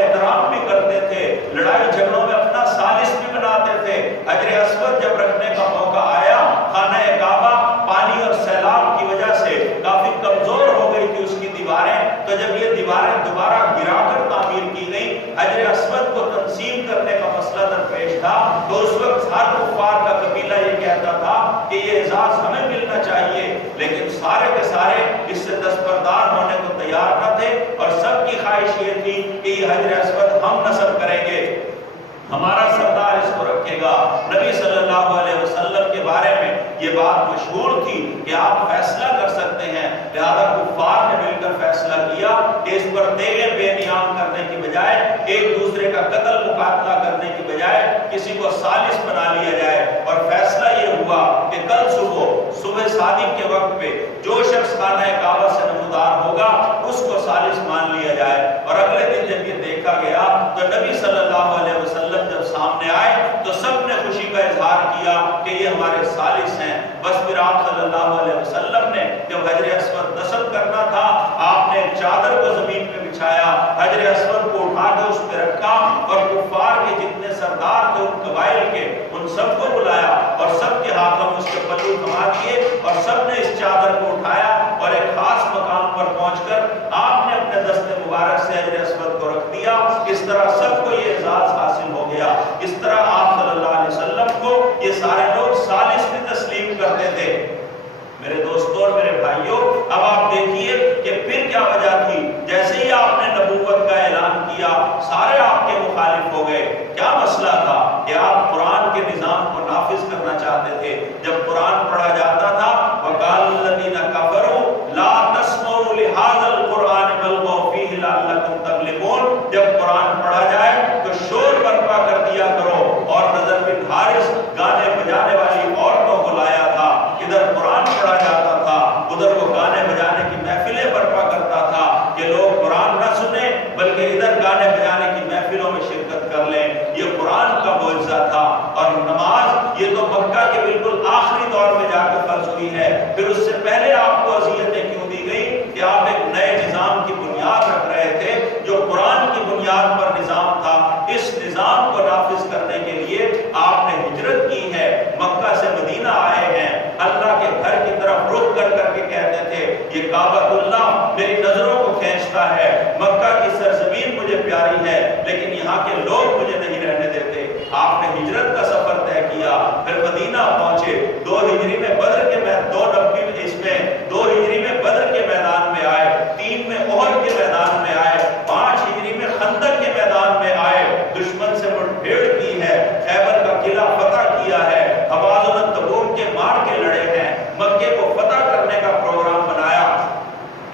کہ یہ اعزاز ہمیں ملنا چاہیے، لیکن سارے کے سارے اس سے دستبردار ہونے کو تیار نہ تھے، اور سب کی خواہش یہ تھی کہ یہ حجر اسود ہم نصب کریں گے، ہمارا سردار اس کو رکھے گا۔ نبی صلی اللہ علیہ وسلم کے بارے میں یہ بات مشہور تھی کہ آپ فیصلہ کر سکتے ہیں، لہذا کفار نے مل کر فیصلہ کیا کہ اس پر تیغیں بے نیام کرنے کی بجائے، ایک دوسرے کا قتل مقاتلہ کرنے کی بجائے کسی کو ثالث بنا لیا جائے، اور فیصلہ یہ ہوا کہ کل صبح صادق کے وقت پہ جو شخص خانہ کعبہ سے نمودار ہوگا اس کو ثالث مان لیا جائے۔ اور اگلے دن جب یہ دیکھا گیا تو نبی صلی اللہ علیہ وسلم جب سامنے آئے تو سب نے خوشی کا اظہار کیا کہ یہ ہمارے ثالث ہیں۔ بس پھر آپ صلی اللہ علیہ وسلم نے جب حجر اسود نصب کرنا تھا، آپ نے چادر کو زمین پہ بچھایا، حجر اسود کو اٹھا کے اس پہ رکھا، اور کفار کے جتنے سردار تھے ان قبائل کے، ان سب کو بلایا اور سب کے ہاتھوں میں اس کے پلو تھما دیے، اور سب نے اس چادر کو اٹھایا اور ایک خاص مقام پر پہنچ کر آپ نے اپنے دست مبارک سے حجر اسود کو رکھ دیا۔ اس طرح سب کو یہ اعزاز حاصل ہو گیا۔ اس طرح آپ صلی اللہ علیہ وسلم کو یہ سارے لوگ ثالث بھی تسلیم کرتے تھے۔ میرے دوستوں اور میرے بھائیوں، اب آپ دیکھیے کہ پھر کیا وجہ تھی۔ جیسے ہی آپ نے نبوت کا اعلان کیا، سارے آپ کے مخالف ہو گئے۔ کیا مسئلہ تھا؟ کہ آپ قرآن کے نظام کو نافذ کرنا چاہتے تھے۔ جب قرآن پڑھا جاتا تھا، وَقَالَ الَّذِينَ كَفَرُوا لَا تَسْمَعُوا لِهَذَا الْقُرْآنِ وَالْغَوْا فِيهِ لَعَلَّكُمْ تَغْلِبُونَ۔ جب قرآن پڑھا جائے تو شور برپا کر دیا کرو، اور نضر بن حارث گانے بجانے والی عورتوں کو لایا تھا، ادھر قرآن پڑھا جاتا تھا، ادھر وہ گانے بجانے کی محفلیں برپا کرتا تھا کہ لوگ قرآن نہ سنیں بلکہ ادھر گانے بجانے کی محفلوں میں شرکت کر لیں۔ یہ قرآن کا معجزہ تھا۔ اور نماز یہ تو مکہ کے بالکل آخری دور میں جا کے فرض ہوئی ہے، پھر اس سے پہلے آپ کو اذیتیں کیوں دی گئی کہ آپ ایک نئے نظام کی بنیاد رکھ رہے تھے جو قرآن کی بنیاد پر نظام تھا۔ اس نظام کو نافذ کرنے کے لیے آپ نے ہجرت کی ہے، مکہ سے مدینہ آئے ہیں، اللہ کے گھر کی طرف رخ کر کے کہتے تھے یہ کعبۃ اللہ میری نظروں کو کھینچتا ہے، مکہ کی سرزمین مجھے پیاری ہے، لیکن یہاں کے لوگ مجھے نہیں رہنے دیتے۔ آپ نے ہجرت کا سفر طے کیا، پھر مدینہ پہنچے، 2 ہجری میں بدر کے 2 ہجری میں بدر کے میدان میں آئے، 3 میں احد کے میدان میں آئے، 5 ہجری میں خندق کے میدان میں آئے، دشمن سے مٹبھیڑ کی ہے، خیبر کا قلعہ فتح کیا ہے، حوازن تبوک کے مار کے لڑے ہیں، مکے کو فتح کرنے کا پروگرام بنایا۔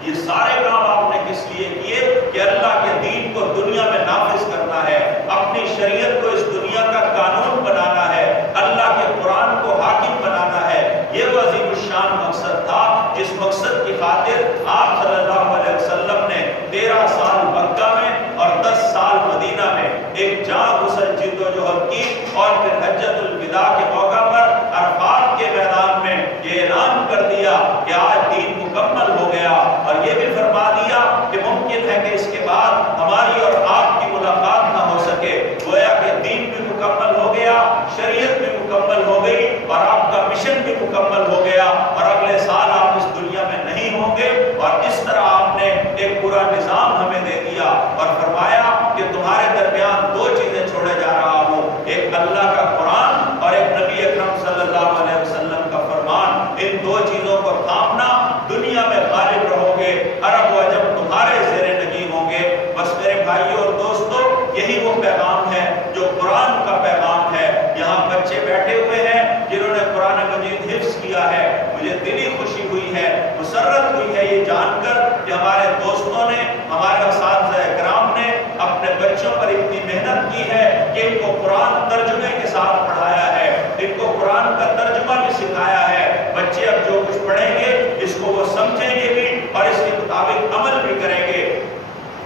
یہ سارے کام آپ نے کس لیے کیے؟ کہ اللہ کے دین کو دنیا میں نافذ کرنا ہے، اپنی شریعت کو اس دنیا کا قانون بنانا ہے، اللہ کے قرآن کو حاکم بنانا ہے۔ یہ وہ عظیم الشان مقصد تھا جس مقصد کی خاطر آپ صلی اللہ علیہ وسلم نے 13 سال مکہ میں اور 10 سال مدینہ میں ایک جان گسر جدوجہد کی، اور پھر حجۃ الوداع کے موقع پر عرفات کے میدان میں یہ اعلان کر دیا کہ آج دین مکمل ہو گیا، اور یہ بھی فرما دیا کہ ممکن ہے کہ اس کے بعد ہماری اور آپ کی ملاقات نہ ہو سکے۔ گویا کہ دین بھی مکمل ہو گیا، شریعت بھی مکمل ہو گئی، اور آپ کا مشن بھی مکمل ہو گیا، اور اگلے سال آپ اس دنیا میں نہیں ہوں گے۔ اور اس طرح آپ نے ایک پورا نظام ہمیں دے دیا اور فرمایا کہ تمہارے درمیان 2 چیزیں چھوڑے جا رہا ہوں، ایک اللہ کا قرآن اور ایک نبی اکرم صلی اللہ علیہ وسلم کا فرمان۔ ان 2 چیزوں کو تھامنا، دنیا میں غالب رہو گے، عرب و عجم تمہارے زیر نگین ہوں گے۔ بس میرے بھائیوں اور دوستوں، یہی وہ پیغام ہے جو قرآن کا پیغام ہے۔ یہاں بچے بیٹھے ہوئے ہیں جنہوں نے قرآن مجید حفظ کیا ہے، مجھے دلی خوشی ہوئی ہے، مسرت ہوئی ہے یہ جان کر کہ ہمارے دوستوں نے، ہمارے اساتذہ کرام نے اپنے بچوں پر اتنی محنت کی ہے کہ ان کو قرآن ترجمے کے ساتھ پڑھایا ہے، ان کو قرآن کا ترجمہ بھی سکھایا ہے۔ بچے اب جو کچھ پڑھیں گے اس کو وہ سمجھیں گے بھی اور اس کے مطابق عمل بھی کریں گے۔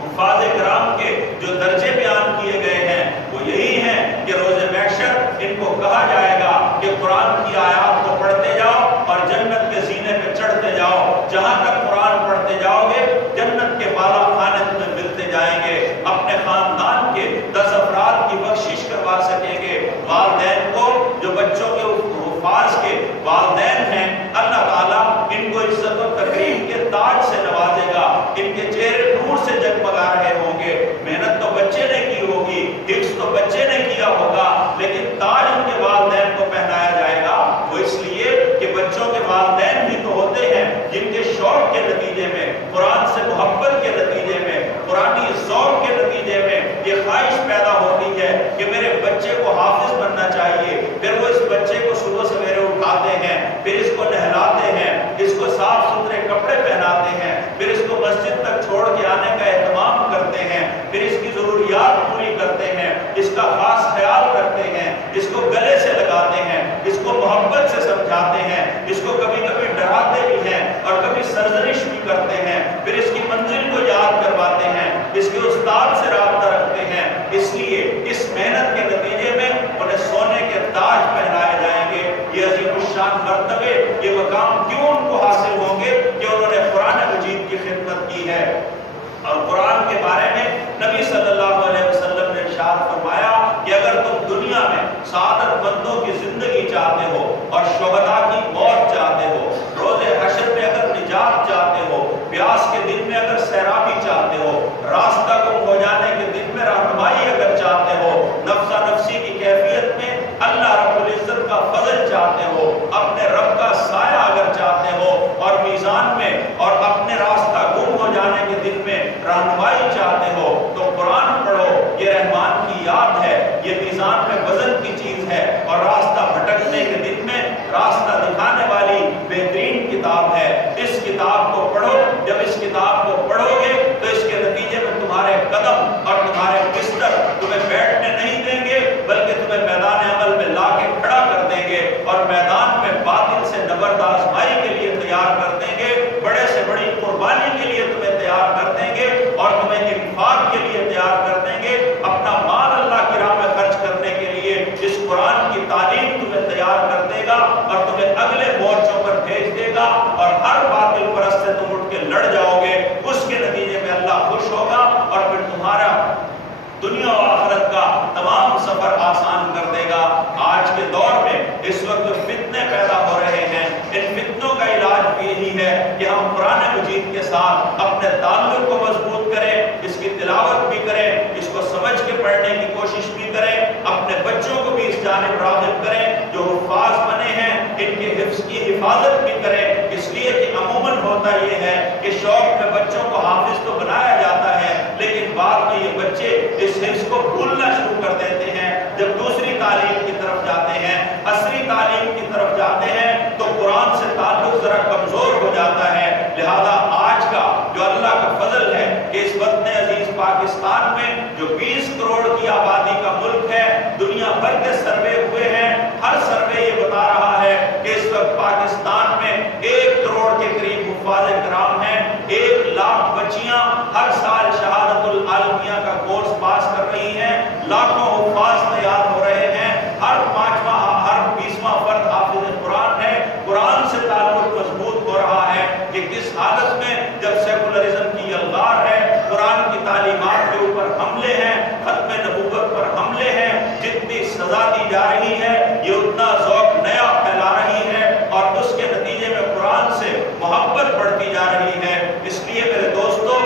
حفاظ کرام کے جو درجے بیان کیے گئے ہیں وہ یہی ہیں کہ روز محشر ان کو کہا جائے گا کہ قرآن کی آیات کو پڑھتے جاؤ اور جنت کے زینے پہ چڑھتے جاؤ، جہاں تک قرآن پڑھتے جاؤ گے جنت کے بالا خانے تمہیں ملتے جائیں گے، اپنے خاندان کے 10 افراد کی بخشش کروا سکیں گے۔ والدین کو، جو بچوں کے حفاظ کے والدین ہیں، اللہ تعالیٰ ان کو عزت و تکریم کے تاج سے نوازے گا، ان کے چہرے نور سے جگمگا رہے ہوں گے۔ محنت تو بچے نے کی ہوگی، حفظ تو بچے نے کیا ہوگا، لیکن تاج ان کے والدین کو پہنایا جائے گا۔ وہ اس لیے کہ شوق کے نتیجے میں، قرآن سے محبت کے نتیجے میں، قرآنی ذوق کے نتیجے میں یہ خواہش پیدا ہوتی ہے کہ میرے بچے کو حافظ بننا چاہیے، پھر وہ اس بچے کو صبح سویرے اٹھاتے ہیں، پھر اس کو نہلاتے ہیں، اس کو صاف ستھرے کپڑے پہناتے ہیں، پھر اس کو مسجد تک چھوڑ کے آنے کا اہتمام کرتے ہیں، پھر اس کی ضروریات پوری کرتے ہیں، اس کا خاص خیال رکھتے ہیں، اس کو گلے سے لگاتے ہیں، اس کو محبت سے سمجھاتے ہیں، اس کو کبھی کبھی ڈراتے بھی ہیں اور کبھی سرزنش بھی کرتے ہیں، پھر اس کی منزل کو یاد کرواتے ہیں، اس کے استاد سے رابطہ رکھتے ہیں۔ اس لیے اس محنت کے نتیجے میں انہیں سونے کے تاج پہنائے جائیں گے۔ یہ عظیم الشان مرتبے، یہ مقام کیوں ان کو حاصل ہوں گے کہ انہوں نے قرآن مجید کی خدمت کی ہے۔ اور قرآن کے بارے میں نبی صلی اللہ علیہ وسلم نے ارشاد فرمایا کہ اگر تم دنیا میں سعادت مندوں کی زندگی چاہتے ہو اور شہداء کی موت چاہتے ہو، روز حشر میں اگر نجات چاہتے ہو، پیاس کے دن میں اگر سیرابی چاہتے ہو، راستہ گم ہو جانے کے دن میں رہنمائی اگر چاہتے ہو، نفسا نفسی کی کیفیت میں اللہ رب العزت کا فضل چاہتے ہو، اپنے رب کا سایہ اگر چاہتے ہو، اور میزان میں اور اپنے راستہ گم ہو جانے کے دن میں رہنمائی چاہتے ہو، تو قرآن پڑھو۔ یہ رحمان کی یاد ہے، یہ میزان میں وزن کی چیز ہے، اور راستہ بھٹکنے کے دن میں راستہ دکھانے والی بہترین کتاب ہے۔ اس کتاب کو پڑھو۔ جب اس کتاب کو پڑھو گے تو اس کے نتیجے میں تمہارے قدم اور تمہارے بستر تمہیں بیٹھنے نہیں دیں گے، بلکہ تمہیں میدان عمل میں لا کے کھڑا کر دیں گے، اور میدان میں باطل سے نبرد آزمائی کے لیے تیار کر دیں گے، بڑے سے بڑی قربانی کے لیے تمہیں تیار کر دیں گے، اور تمہیں انفاق کے لیے تیار کر دیں گے، اپنا مال اللہ کی راہ میں خرچ کرنے کے لیے۔ اس قرآن کی تعلیم تمہیں تیار کر دے گا اور تمہیں اگلے مورچوں پر بھیج دے گا، اور ہر باطل پرست سے تم اٹھ کے لڑ جاؤ گے۔ اس کے نتیجے میں اللہ خوش ہوگا، اور پھر تمہارا دنیا و آخرت کا تمام سفر آسان کر دے گا۔ آج کے دور میں اس وقت فتنے پیدا ہو رہے ہیں، ان فتنوں کا علاج بھی یہی ہے کہ ہم قرآن مجید کے ساتھ اپنے تعلق کو مضبوط کریں، اس کی تلاوت بھی کریں، اس کو سمجھ کے پڑھنے کی کوشش بھی کریں، اپنے بچوں کو بھی اس جانب راغب کریں، جو حفاظ بنے ہیں ان کے حفظ کی حفاظت بھی کریں۔ اس لیے کہ عموماً ہوتا یہ ہے کہ شوق میں بچوں کو حافظ تو بنایا جاتا ہے، لیکن بعد میں یہ بچے اس حفظ کو بھولنا شروع کر دیتے ہیں۔ جب دوسری تعلیم کی طرف جاتے ہیں، عصری تعلیم کی طرف جاتے ہیں، تو قرآن سے تعلق ذرا کمزور ہو جاتا ہے۔ لہذا آج کا جو اللہ کا فضل ہے کہ اس وطن عزیز پاکستان میں جو 20 کروڑ کی آبادی کا ملک ہے، دنیا بھر کے سروے ہوئے ہیں، ہر سروے یہ بتا رہا ہے کہ اس وقت پاکستان میں 1 کروڑ کے قریب حفاظ کرام ہیں، 1 لاکھ بچیاں ہر سال شہادت العالمیہ کا کورس پاس کر رہی ہیں، لاکھوں حفاظ تیار ہو رہے ہیں، ہر 20واں فرد حافظ قرآن ہے۔ قرآن سے تعلق مضبوط ہو رہا ہے کہ کس حالت میں جب سیکولرزم کی یلغار ہے، قرآن کی تعلیمات کے اوپر حملے ہیں، ختم نبوت پر حملے ہیں، جتنی سزا دی جا رہی ہے یہ اتنا ذوق نیا پھیلا رہی ہے، اور اس کے نتیجے میں قرآن سے محبت بڑھتی جا رہی ہے۔ اس لیے میرے دوستو،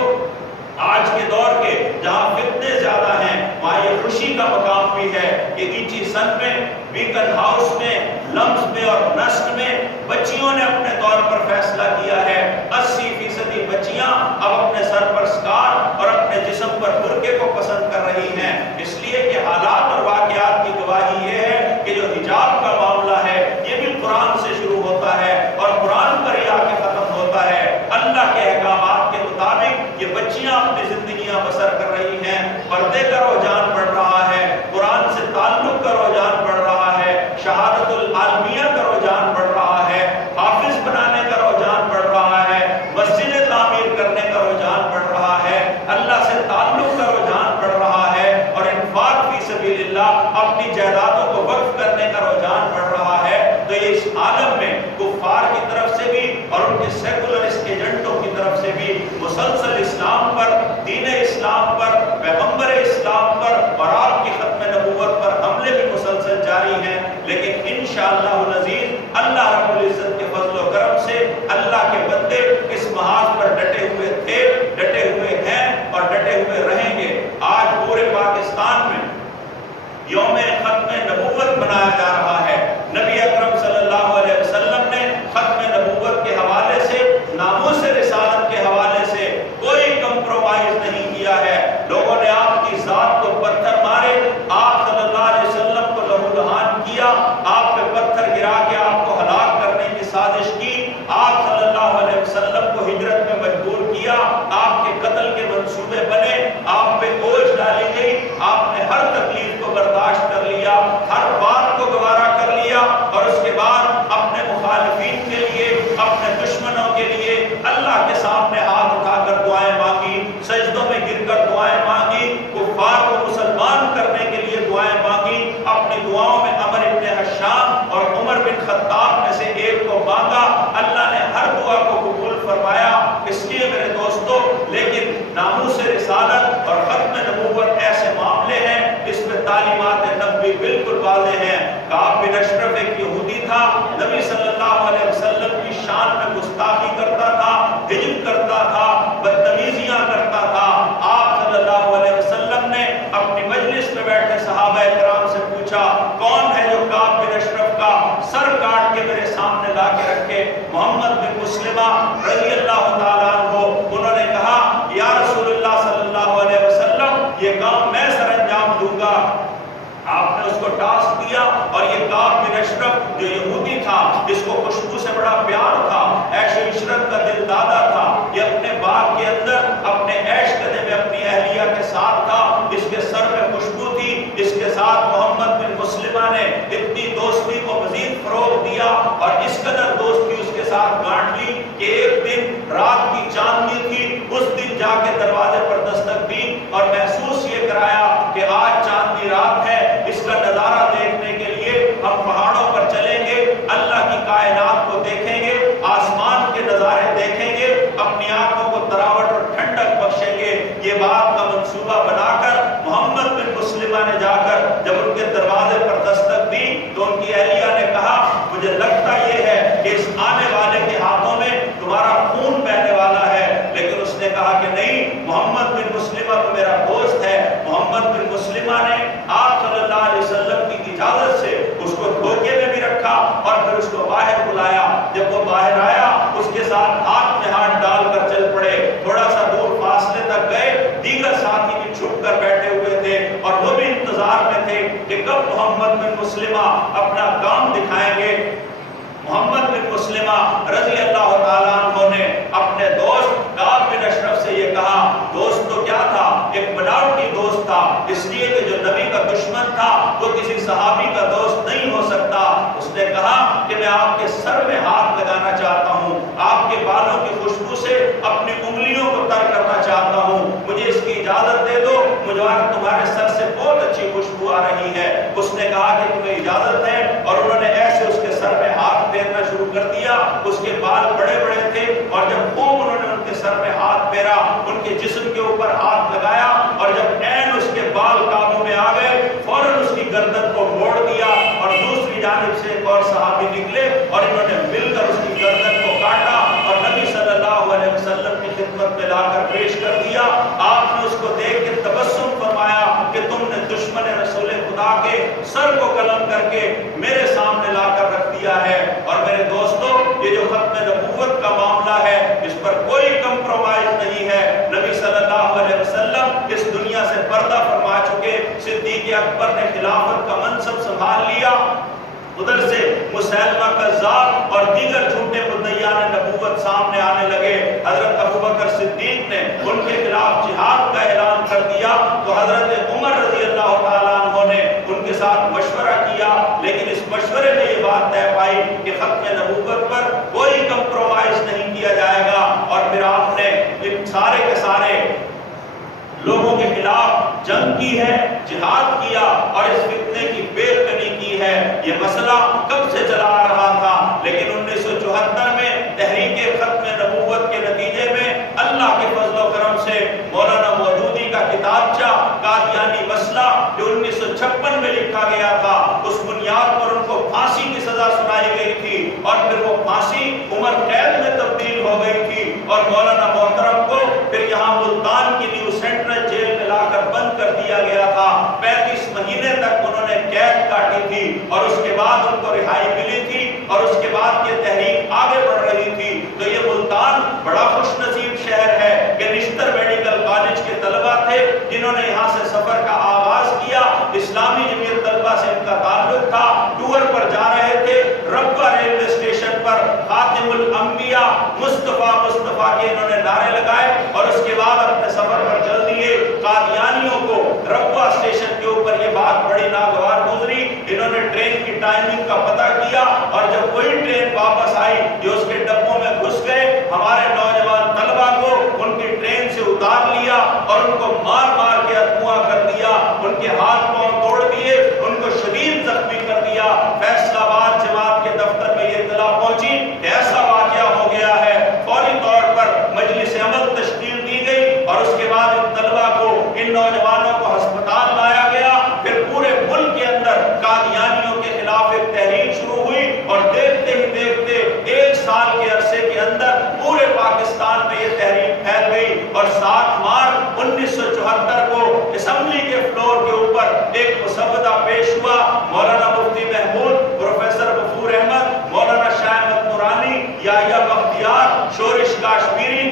آج کے دور کے جہاں فتنے زیادہ ہیں، وہاں یہ خوشی کا مقام بھی ہے کہ ایچی سن میں، بیکن ہاؤس میں، لمس میں اور نسٹ میں بچیوں نے اپنے طور پر فیصلہ کیا ہے 80% بچیاں اب اپنے سر پر سکار اور اپنے جسم پر برقعے کو پسند کر رہی ہیں، اس لیے کہ حالات اور واقعات کی گواہی یہ ہے کہ جو حجاب کا معاملہ ہے یہ بھی قرآن سے شروع ہوتا ہے اور قرآن پر ہی آ کے ختم ہوتا ہے۔ اللہ کے احکامات کے مطابق یہ بچیاں اپنی زندگیاں بسر کر رہی ہیں۔ پردے کا رجحان بڑھ رہا ہے، قرآن سے تعلق کا رجحان بڑھ رہا ہے، شہادت العالمیہ کا رجحان بڑھ رہا ہے، حافظ بنانے کا رجحان بڑھ رہا ہے، مسجد تعمیر کرنے کا رجحان بڑھ رہا ہے، اللہ سے تعلق کا رجحان بڑھ رہا ہے، اور انفاق فی سبیل اللہ اپنی جائیدادوں کو وقف کرنے کا رجحان بڑھ رہا ہے۔ تو یہ اس عالم میں کفار کی طرف سے بھی اور ان کے سیکولرسٹ ایجنٹوں کی طرف سے بھی مسلسل اسلام پر، دین اسلام پر، پیغمبر اسلام پر اور آپ کی ختم نبوت پر حملے بھی مسلسل جاری ہیں، لیکن انشاءاللہ العزیز اللہ رب العزت کے فضل و کرم سے اللہ کے بندے اس محاذ پر ڈٹے ہوئے تھے، ڈٹے ہوئے ہیں اور ڈٹے ہوئے رہیں گے۔ آج پورے پاکستان میں یوم ختم نبوت منایا جا رہا ہے۔ نبی اکرم صلی اللہ علیہ وسلم نے ختم نبوت کے حوالے سے ناموس قتل کے منصوبے بنے، آپ پہ اوجھ ڈالی گئی، آپ نے ہر تکلیف کو برداشت کر لیا، ہر بات کو گوارا کر لیا، اور اس کے بعد اپنے مخالفین کے لیے، اپنے دشمنوں کے لیے اللہ کے سامنے ہاتھ اٹھا کر دعائیں مانگی، سجدوں میں گر کر دعائیں مانگی، کفار کو مسلمان کرنے کے لیے دعائیں مانگی، اپنی دعاؤں میں عمر ابن حشام اور عمر بن خطاب میں سے ایک کو مانگا، اللہ نے ہر دعا کو قبول فرمایا۔ اس لیے میرے دوستو، لیکن ناموس رسالت اور ختم نبوت ایسے معاملے ہیں، اس میں تعلیمات نبوی بالکل واضح ہیں۔ کعب بن اشرف ایک یہودی تھا، نبی صلی اللہ علیہ وسلم کی شان میں گستاخی کرتا تھا، ہجب کرتا تھا، بدتمیزیاں کرتا تھا۔ آپ صلی اللہ علیہ وسلم نے اپنی مجلس میں بیٹھے صحابہ کرام سے پوچھا، کون ہے جو کعب بن اشرف کا سر کاٹ کے میرے سامنے لا کے رکھے؟ محمد بن مسلمہ رضی اللہ تعالیٰ عنہ، انہوں نے کہا یا رسول اللہ صلی اللہ علیہ وسلم، یہ کام میں سر انجام دوں گا۔ آپ نے اس کو ٹاسک دیا، اور یہ کعب بن اشرف جو یہودی تھا، جس کو خوشبو سے بڑا پیار تھا، عیش و عشرت کا دل دادا تھا، یہ اپنے باغ کے اندر اپنے عیش کرنے میں اپنی اہلیہ کے ساتھ تھا، اس کے سر میں خوشبو تھی، اس کے ساتھ محمد بن مسلمہ نے اتنی دوستی کو مزید فروغ دیا، اور اس قدر دوستی اس کے ساتھ گانٹ لی کہ ایک دن رات کی چاندنی تھی، اس دن جا کے دروازے پر دستک دی اور محسوس یہ کرایا کہ آج چاندنی رات ہے، اس کا نظارہ دیکھنے کے لیے ہم پہاڑوں پر چلیں گے، اللہ کی کائنات کو دیکھیں گے، آسمان کے نظارے دیکھیں گے، اپنی آنکھوں کو تراوٹ اور ٹھنڈک بخشیں گے۔ یہ بات کا منصوبہ بنا کر محمد بن مسلمہ نے جا کر جب ان کے دروازے پر دستک دی تو ان کی اہلیہ نے کہا، مجھے لگتا یہ ہے کہ اس آنے والے کے ہاتھوں میں تمہارا خون بہنے والا ہے، لیکن اس نے کہا کہ نہیں، محمد بن مسلمہ تو میرا دوست ہے۔ محمد بن مسلمہ نے آپ صلی اللہ علیہ وسلم کی اجازت سے اس کو دھوکے میں بھی رکھا، اور پھر اس کو باہر بلایا۔ جب وہ باہر آیا، اس کے ساتھ ہاتھ میں ہاتھ ڈال کر چل پڑے، تھوڑا سا دور فاصلے تک گئے، دیگر ساتھی بھی چھپ کر بیٹھے ہوئے تھے، اور وہ بھی انتظار میں تھے کہ کب محمد بن مسلمہ اپنا کام دکھائیں گے۔ محمد بن مسلمہ رضی اللہ تعالیٰ عنہ نے اپنے دوست کعب بن اشرف سے یہ کہا، دوست تو کیا تھا، ایک بناوٹی دوست تھا، اس لیے کہ جو نبی کا دشمن تھا وہ کسی صحابی کا دوست نہیں ہو سکتا۔ اس نے کہا کہ میں آپ کے سر میں ہاتھ لگانا چاہتا ہوں، آپ کے بالوں کی خوشبو سے اپنی انگلیوں کو تر کرنا چاہتا ہوں، مجھے اس کی اجازت دے دو، مجھے تمہارے سر سے بہت اچھی خوشبو آ رہی ہے۔ اس نے کہا کہ تمہیں اجازت ہے، اور انہوں نے ایسے اس کے سر میں ہاتھ پھیرنا شروع کر دیا۔ اس کے بال بڑے بڑے تھے، اور جب خوب انہوں نے ان کے سر میں ہاتھ پھیرا، ان کے جسم کے اوپر ہاتھ لگایا، اور جب عین اس کے بال قابو میں آ گئے، فوراً اس کی گردن کو موڑ دیا، اور دوسری جانب سے ایک اور صحابی نکلے، اور انہوں نے مل کر اس کی گردن کو کاٹا، اور نبی صلی اللہ علیہ وسلم کی خدمت میں لا کر پیش کر دیا۔ آپ نے اس کو دیکھ کے تبسم فرمایا کہ تم نے دشمن رسول خدا کے سر کو قلم کر کے میرے سامنے لا کر رکھ دیا ہے۔ اور میرے دوستو، یہ جو ختم نبوت کا معاملہ ہے، اس پر کوئی کمپرومائز نہیں ہے۔ نبی صلی اللہ علیہ وسلم اس دنیا سے پردہ فرما چکے، صدیق اکبر نے خلافت کا منصب سنبھال لیا، ادھر سے مسیلمہ کذاب اور دیگر جھوٹے مدعیان نبوت سامنے آنے لگے۔ حضرت ابوبکر صدیق نے ان کے خلاف جہاد کا اعلان کر دیا، تو حضرت عمر رضی اللہ تعالیٰ عنہ نے ان کے ساتھ مشورہ کیا، لیکن اس مشورے میں یہ بات طے پائی کہ ختم نبوت پر کوئی کمپرومائز نہیں کیا جائے گا۔ اور پھر آپ نے ان سارے کے سارے لوگوں کے خلاف جنگ کی ہے، جہاد کیا، اور اس فتنے کی بیرکنی کی ہے۔ یہ مسئلہ کب سے چلا آ رہا تھا، لیکن 1974 میں تحریک ختم نبوت کے نتیجے میں اللہ کے فضل و کرم سے مولانا مودودی کا کتابچہ قادیانی مسئلہ جو 1956 میں لکھا گیا تھا، اس بنیاد پر ان کو پھانسی کی سزا سنائی گئی تھی، اور پھر وہ پھانسی عمر قید میں تبدیل ہو گئی تھی، اور مولانا محترم کو پھر یہاں ملتان کی نیو سینٹرل جیل میں لا کر بند کر دیا گیا تھا۔ 35 مہینے تک انہوں نے قید کاٹی تھی، اور اس کے بعد ان کو رہائی ملی تھی، اور اس کے بعد یہ تحریک آگے بڑھ رہی تھی۔ تو یہ ملتان بڑا خوش نصیب شہر ہے کہ نشتر میڈیکل کالج کے طلبہ تھے جنہوں نے یہاں سے سفر کا آغاز کیا، اسلامی جمعیت طلبہ سے ان کا تعلق تھا، ٹور پر جا رہے تھے، ربوہ ریلوے اسٹیشن پر خاتم الانبیاء مصطفیٰ مصطفیٰ کے انہوں نے نعرے لگائے، اور اس کے بعد اپنے رات بڑی ناگوار گزری. انہوں نے ٹرین کی ٹائمنگ کا پتہ کیا اور جب وہی ٹرین واپس آئی یہ اس کے ڈبوں میں گھس گئے. ہمارے نوجوان طلبا کو ان کی ٹرین سے اتار لیا اور ان کو مار مار کے ادھواں کر دیا. ان کے ہاتھ پاؤں توڑ دیے, ان کو شدید زخمی کر دیا. فیصل آباد جماعت کے دفتر میں یہ اطلاع پہنچی کہ ایسا واقعہ ہو گیا ہے. فوری طور پر مجلس عمل تشکیل دی گئی اور اس کے بعد ان طلبا کو, ان نوجوانوں کو ہسپتال لایا گیا. پھر پورے ملک کے اندر قادیانیوں کے خلاف ایک تحریک شروع ہوئی اور دیکھتے ہی دیکھتے ایک سال کے عرصے کے اندر پورے پاکستان میں یہ تحریک پھیل گئی. اور 7 مارچ 1974 کو اسمبلی کے فلور کے اوپر ایک مسودہ پیش ہوا. مولانا مفتی محمود, پروفیسر غفور احمد, مولانا شاہ احمد نورانی, یحییٰ بختیار, شورش کاشمیری,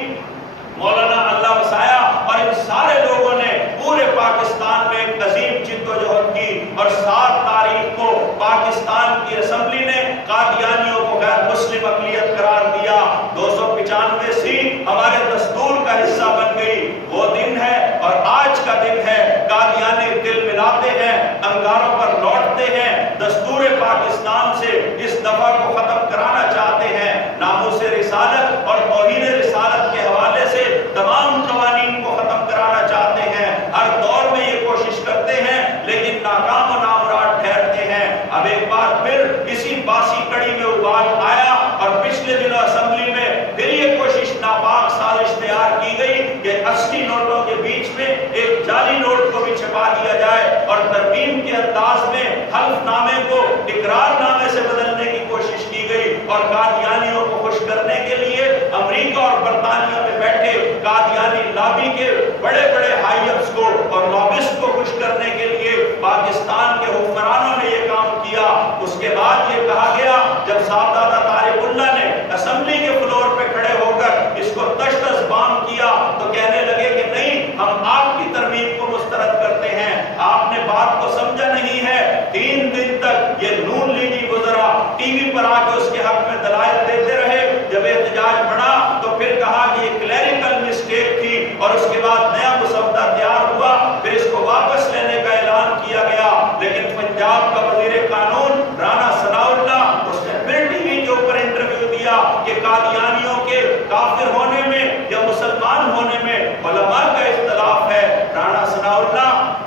مولانا اللہ وسایا اور ان سارے لوگوں نے پورے پاکستان میں ایک عظیم جدوجہد کی. اور 7 تاریخ کو پاکستان کی اسمبلی نے قادیانیوں کو غیر مسلم اقلیت قرار دیا. 295 سیٹ ہمارے دستور کا حصہ بن گئی. وہ دن ہے اور آج کا دن ہے. قادیانی دل ملاتے ہیں, انگاروں پر لوٹتے ہیں, دستور پاکستان سے اس دفعہ کو ختم کرانا چاہتے ہیں. ناموس رسالت اور توہین رسالت کے حوالے سے تمام قوانین کو ختم کرانا چاہتے ہیں. ہر دور میں یہ کوشش کرتے ہیں لیکن ناکام و نامراد ٹھہرتے ہیں. اب ایک بار پھر اسی باسی کڑی میں ابال آیا اور پچھلے دنوں اسمبلی میں پھر یہ کوشش ناپاک سازش تیار کی گئی کہ 80 نوٹوں کے بیچ میں ایک جعلی نوٹ کو بھی چھپا دیا جائے اور ترمیم کے انداز میں حلف نامے کو اقرار نامے سے بدلنے کی کوشش کی گئی. اور قادیانیوں کو خوش کرنے کے لیے امریکہ اور برطانیہ میں بیٹھے قادیانی لابی کے بڑے بڑے ہائی اپس کو اور لابسٹ کو خوش کرنے کے لیے پاکستان کے حکمرانوں نے یہ کام کیا. اس کے بعد یہ کہا گیا جب صاحبزادہ طارق اللہ نے اسمبلی کے فلور پہ کھڑے ہو کر اس کو تشخیص بام کیا تو کہنے لگے کہ نہیں, ہم آپ کی ترمیم کو مسترد کرتے ہیں. آپ نے بات کو سمجھا نہیں ہے. 3 دن تک یہ نون لیگی گزرا, ٹی وی پر آ کے اس کے حق میں دلائل دیتے رہے. جب احتجاج بڑھا تو پھر کہا کہ یہ کلیریکل مسٹیک تھی اور اس کے بعد نیا مسودہ تیار ہوا. پھر اس کو واپس لینے کا اعلان کیا گیا. لیکن پنجاب کا وزیر قانون رانا ثناء اللہ, اس نے پھر ٹی وی کے اوپر انٹرویو دیا کہ قادیانیوں کے کافر ہونے میں یا مسلمان ہونے میں علماء کا اختلاف ہے. رانا ثناء اللہ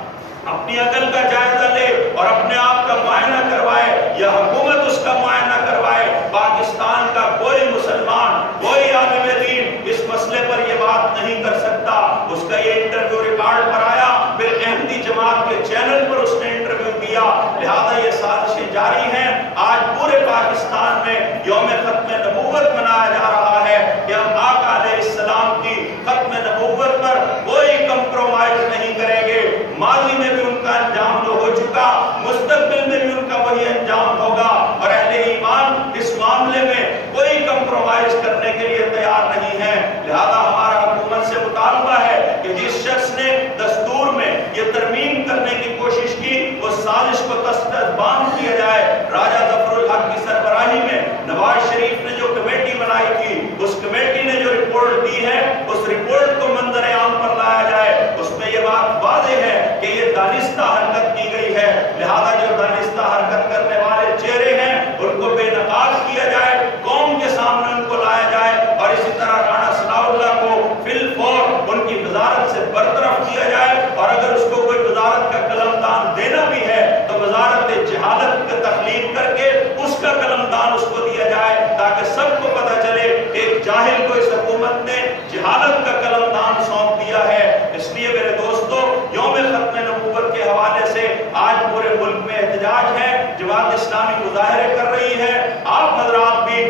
اپنی عقل کا جائزہ لے اور اپنے آپ کا معائنہ کروائے یا حکومت اس کا معائنہ کروائے. پاکستان کا کوئی مسلمان, کوئی عالم دین اس مسئلے پر یہ بات نہیں کر سکتا. اس کا یہ انٹرویو ریکارڈ پر آیا, پھر احمدی جماعت کے چینل پر اس نے انٹرویو دیا. لہذا یہ سازشیں جاری ہیں. آج پورے پاکستان میں یوم ختم نبوت منایا جا رہا ہے کہ ہم آقا علیہ السلام کی ختم نبوت پر کوئی کمپرومائز نہیں کریں گے. ماضی میں بھی ان کا انجام جو ہو چکا, مستقبل میں بھی ان کا وہی انجام ہوگا. اور اہل ایمان اس معاملے میں کوئی کمپرومائز کرنے کے لیے تیار نہیں ہے. لہذا ہمارا حکومت سے مطالبہ ہے کہ جس شخص نے دستور میں یہ ترمیم کرنے کی کوشش کی اس سازش کو تستبان کیا جائے. راجہ ظفر الحق کی سربراہی میں نواز شریف نے جو کمیٹی بنائی تھی, اس کمیٹی نے جو رپورٹ دی ہے اس رپورٹ کو منظر عام پر لایا جائے. اس میں یہ بات واضح ہے کہ یہ دانستہ حرکت کی گئی ہے. لہذا جو دانستہ حرکت کرنے والے چہرے ہیں ان کو بے نقاب کیا جائے, قوم کے سامنے ان کو لایا جائے. اور اسی طرح رانا ثناء اللہ کو فی الفور ان کی وزارت سے برطرف کیا جائے. اور اگر اس کو کوئی وزارت کا قلم دان دینا بھی ہے تو وزارت جہالت کا تخلیق کر کے اس کا قلم دان اس کو دیا جائے تاکہ سب کو پتہ چلے ایک جاہل کو اس حکومت نے جہالت کا قلم دان سونپ دیا ہے. اس لیے میرے دوستو, یوم ختم نبوت کے حوالے سے آج پورے ملک میں احتجاج ہے. جماعت اسلامی مظاہرے کر رہی ہے. آپ حضرات بھی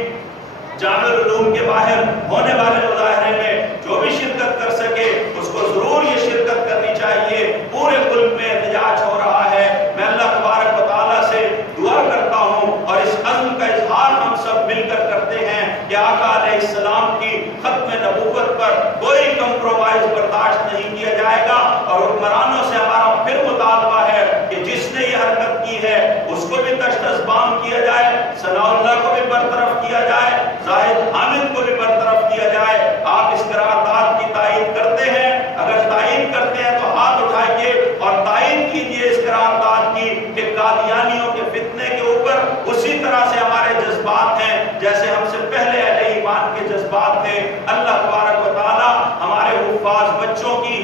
جامع العلوم کے باہر ہونے والے مظاہرے میں جو بھی شرکت کر سکے اس کو ضرور یہ شرکت کرنی چاہیے. پورے ملک میں احتجاج ہو رہا ہے. میں اللہ تبارک و تعالیٰ سے دعا کرتا ہوں اور اس عزم کا اظہار ہم سب مل کر کرتے ہیں کہ آقا علیہ السلام کی ختم نبوت پر کوئی کمپرومائز برداشت نہیں کیا جائے گا. اور حکمرانوں سے ہمارا پھر مطالبہ ہے کہ جس نے یہ حرکت کی ہے اس کو بھی تشخیص بام کیا جائے, ثناء اللہ کو بھی برطرف کیا جائے, زاہد حامد کو بھی برطرف کیا جائے. آپ اس قرارداد کی تائید کرتے ہیں؟ اگر تائید کرتے ہیں تو ہاتھ اٹھائیے اور تائید کیجیے اس قرارداد کی.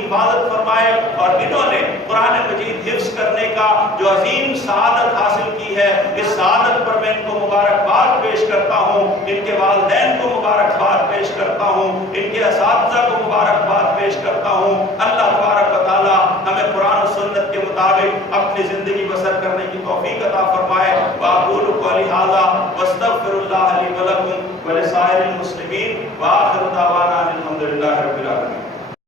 حفاظت فرمائے، اور انہوں نے قرآن مجید حفظ کرنے کا جو عظیم سعادت حاصل کی ہے، اس سعادت پر میں ان کو مبارکباد پیش کرتا ہوں، ان کے والدین کو مبارکباد پیش کرتا ہوں، ان کے اساتذہ کو مبارکباد پیش کرتا ہوں۔ اللہ تبارک و تعالی ہمیں قرآن و سنت کے مطابق